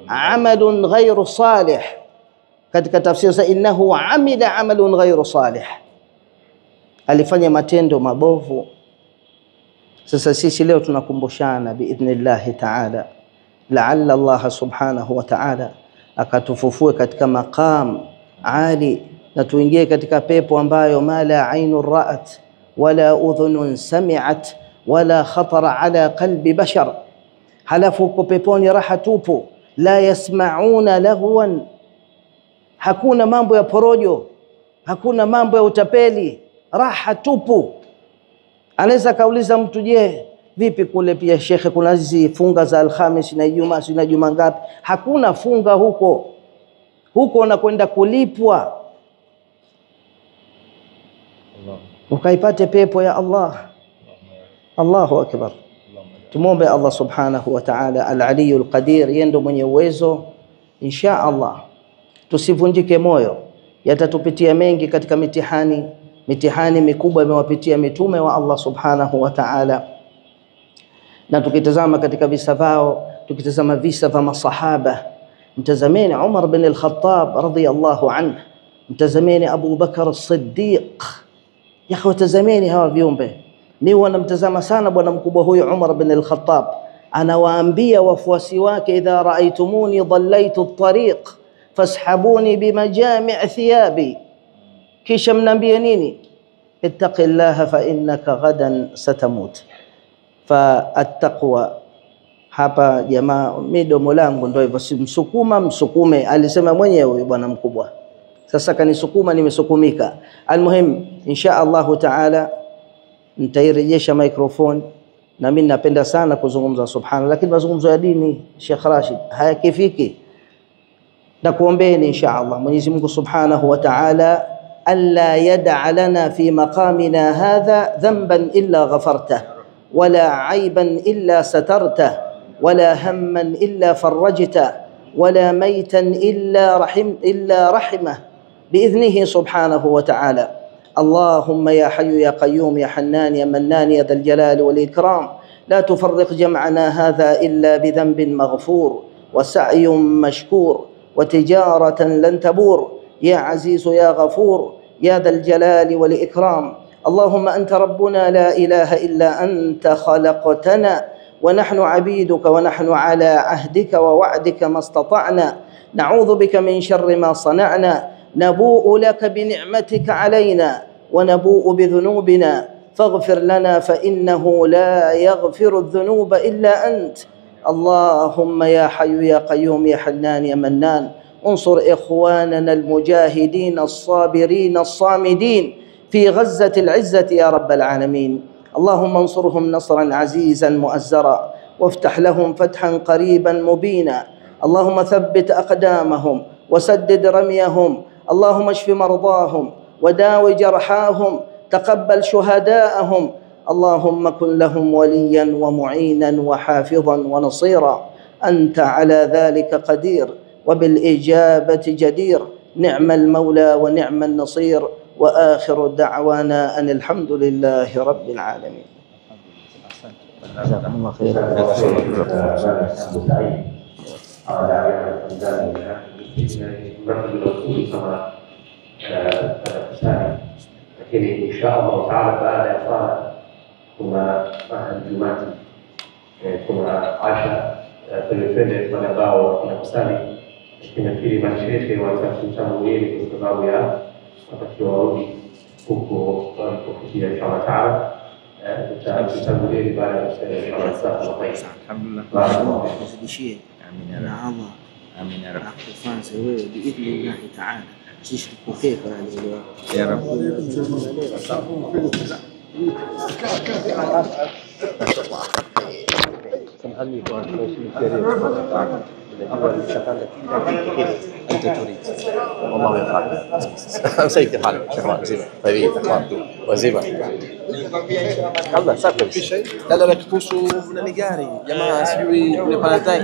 amalun ghayru salih, katika tafsiri sa innahu amila amalun ghairu salih, alifanya matendo mabovu. Sasa sisi leo tunakumbushana biidhnillahi ta'ala, la'alla Allah subhanahu wa ta'ala akatufufue katika maqam ali na tuingie katika pepo ambayo ma la ainun ra'at wala udhunun sami'at wala khatara ala qalbi bashar. Halafu uko peponi raha tupu, la yasma'una lahwan, hakuna mambo ya porojo, hakuna mambo ya utapeli, raha tupu. Anaweza kauliza mtu, je, vipi kule pia shekhe kuna hizi funga za Alhamis na Ijumaa, si na Juma ngapi? Hakuna funga huko, huko unakwenda kulipwa ukaipate pepo ya Allah. Allahu akbar. Tumombe Allah subhanahu wa ta'ala al-Aliyul Qadir, yendo mwenye uwezo. Insha Allah tusivunjike moyo, yatatupitia mengi katika mitihani mikubwa imewapitia mitume wa Allah subhanahu wa ta'ala. Na tukitazama katika visa vao, tukitazama visa vya masahaba, mtazameni Umar bin al-Khattab radhiyallahu anhu, mtazameni Abu Bakar as-Siddiq. Ya watazameni hawa viumbe. Mimi wanamtazama sana bwana mkubwa huyu Umar bin al-Khattab, anawaambia wafuasi wake, idha raaitumuni dhallaytu at-tariq fashabuni bimajami' thiyabi, kisha mnaambia nini? ittaqillaha fa innaka ghadan satamut. Fa at-taqwa hapa jamaa, midomo langu ndio hivyo, simsukuma msukume, alisema mwenyewe bwana mkubwa. Sasa kanisukuma, nimesukumika. Almuhim, insha Allah taala nitairejesha microphone, na mimi napenda sana kuzungumza subhanallah, lakini mazungumzo ya dini Sheikh Rashid hayakifiki. Na kuombeeni insha Allah Mwenyezi Mungu subhanahu wa ta'ala alla yad'a lana fi maqamina hadha dhanban illa ghafartah, wala aiban illa satartah, wala hamman illa farajtah, wala maytan illa rahimah بإذنه سبحانه وتعالى. اللهم يا حي يا قيوم يا حنان يا منان يا ذا الجلال والإكرام، لا تفرق جمعنا هذا إلا بذنب مغفور وسعي مشكور وتجارة لن تبور، يا عزيز يا غفور يا ذا الجلال والإكرام. اللهم أنت ربنا لا إله إلا أنت، خلقتنا ونحن عبيدك ونحن على عهدك ووعدك ما استطعنا، نعوذ بك من شر ما صنعنا، نبوء لك بنعمتك علينا ونبوء بذنوبنا، فاغفر لنا فإنه لا يغفر الذنوب إلا أنت. اللهم يا حي يا قيوم يا حنان يا منان، انصر إخواننا المجاهدين الصابرين الصامدين في غزة العزة يا رب العالمين. اللهم انصرهم نصرا عزيزا مؤزرا، وافتح لهم فتحا قريبا مبينا. اللهم ثبت أقدامهم وسدد رميهم. اللهم اشف مرضاهم وداوي جرحاهم، تقبل شهداءهم. اللهم كن لهم وليا ومعينا وحافظا ونصيرا، أنت على ذلك قدير وبالإجابة جدير، نعم المولى ونعم النصير. وآخر دعوانا أن الحمد لله رب العالمين. جزاكم الله خيرا. Lakini insha Allah taala baada ya sala kuna mahajumati, kuna asha tulikwenda kwa ambao wanakusali. Nafikiri mashehe watatutangulia kwa sababu ya wakati warudi huko walipofikia inshallah taala. Tutatangulia baada ya kusali inshallah. Alhamdulillah. Tuzidishie. Amin ya Allah. Amin ya Rabb. Tufanze wewe biidhnillah taala. Sisi tupokee kwa leo ya Rabb. سمعني أنت تريد والله يفعل سيد حالك شكرا زين طيب وزيبا الله سافر لا لا لا kuhusu nani gari jamaa sijui nimepata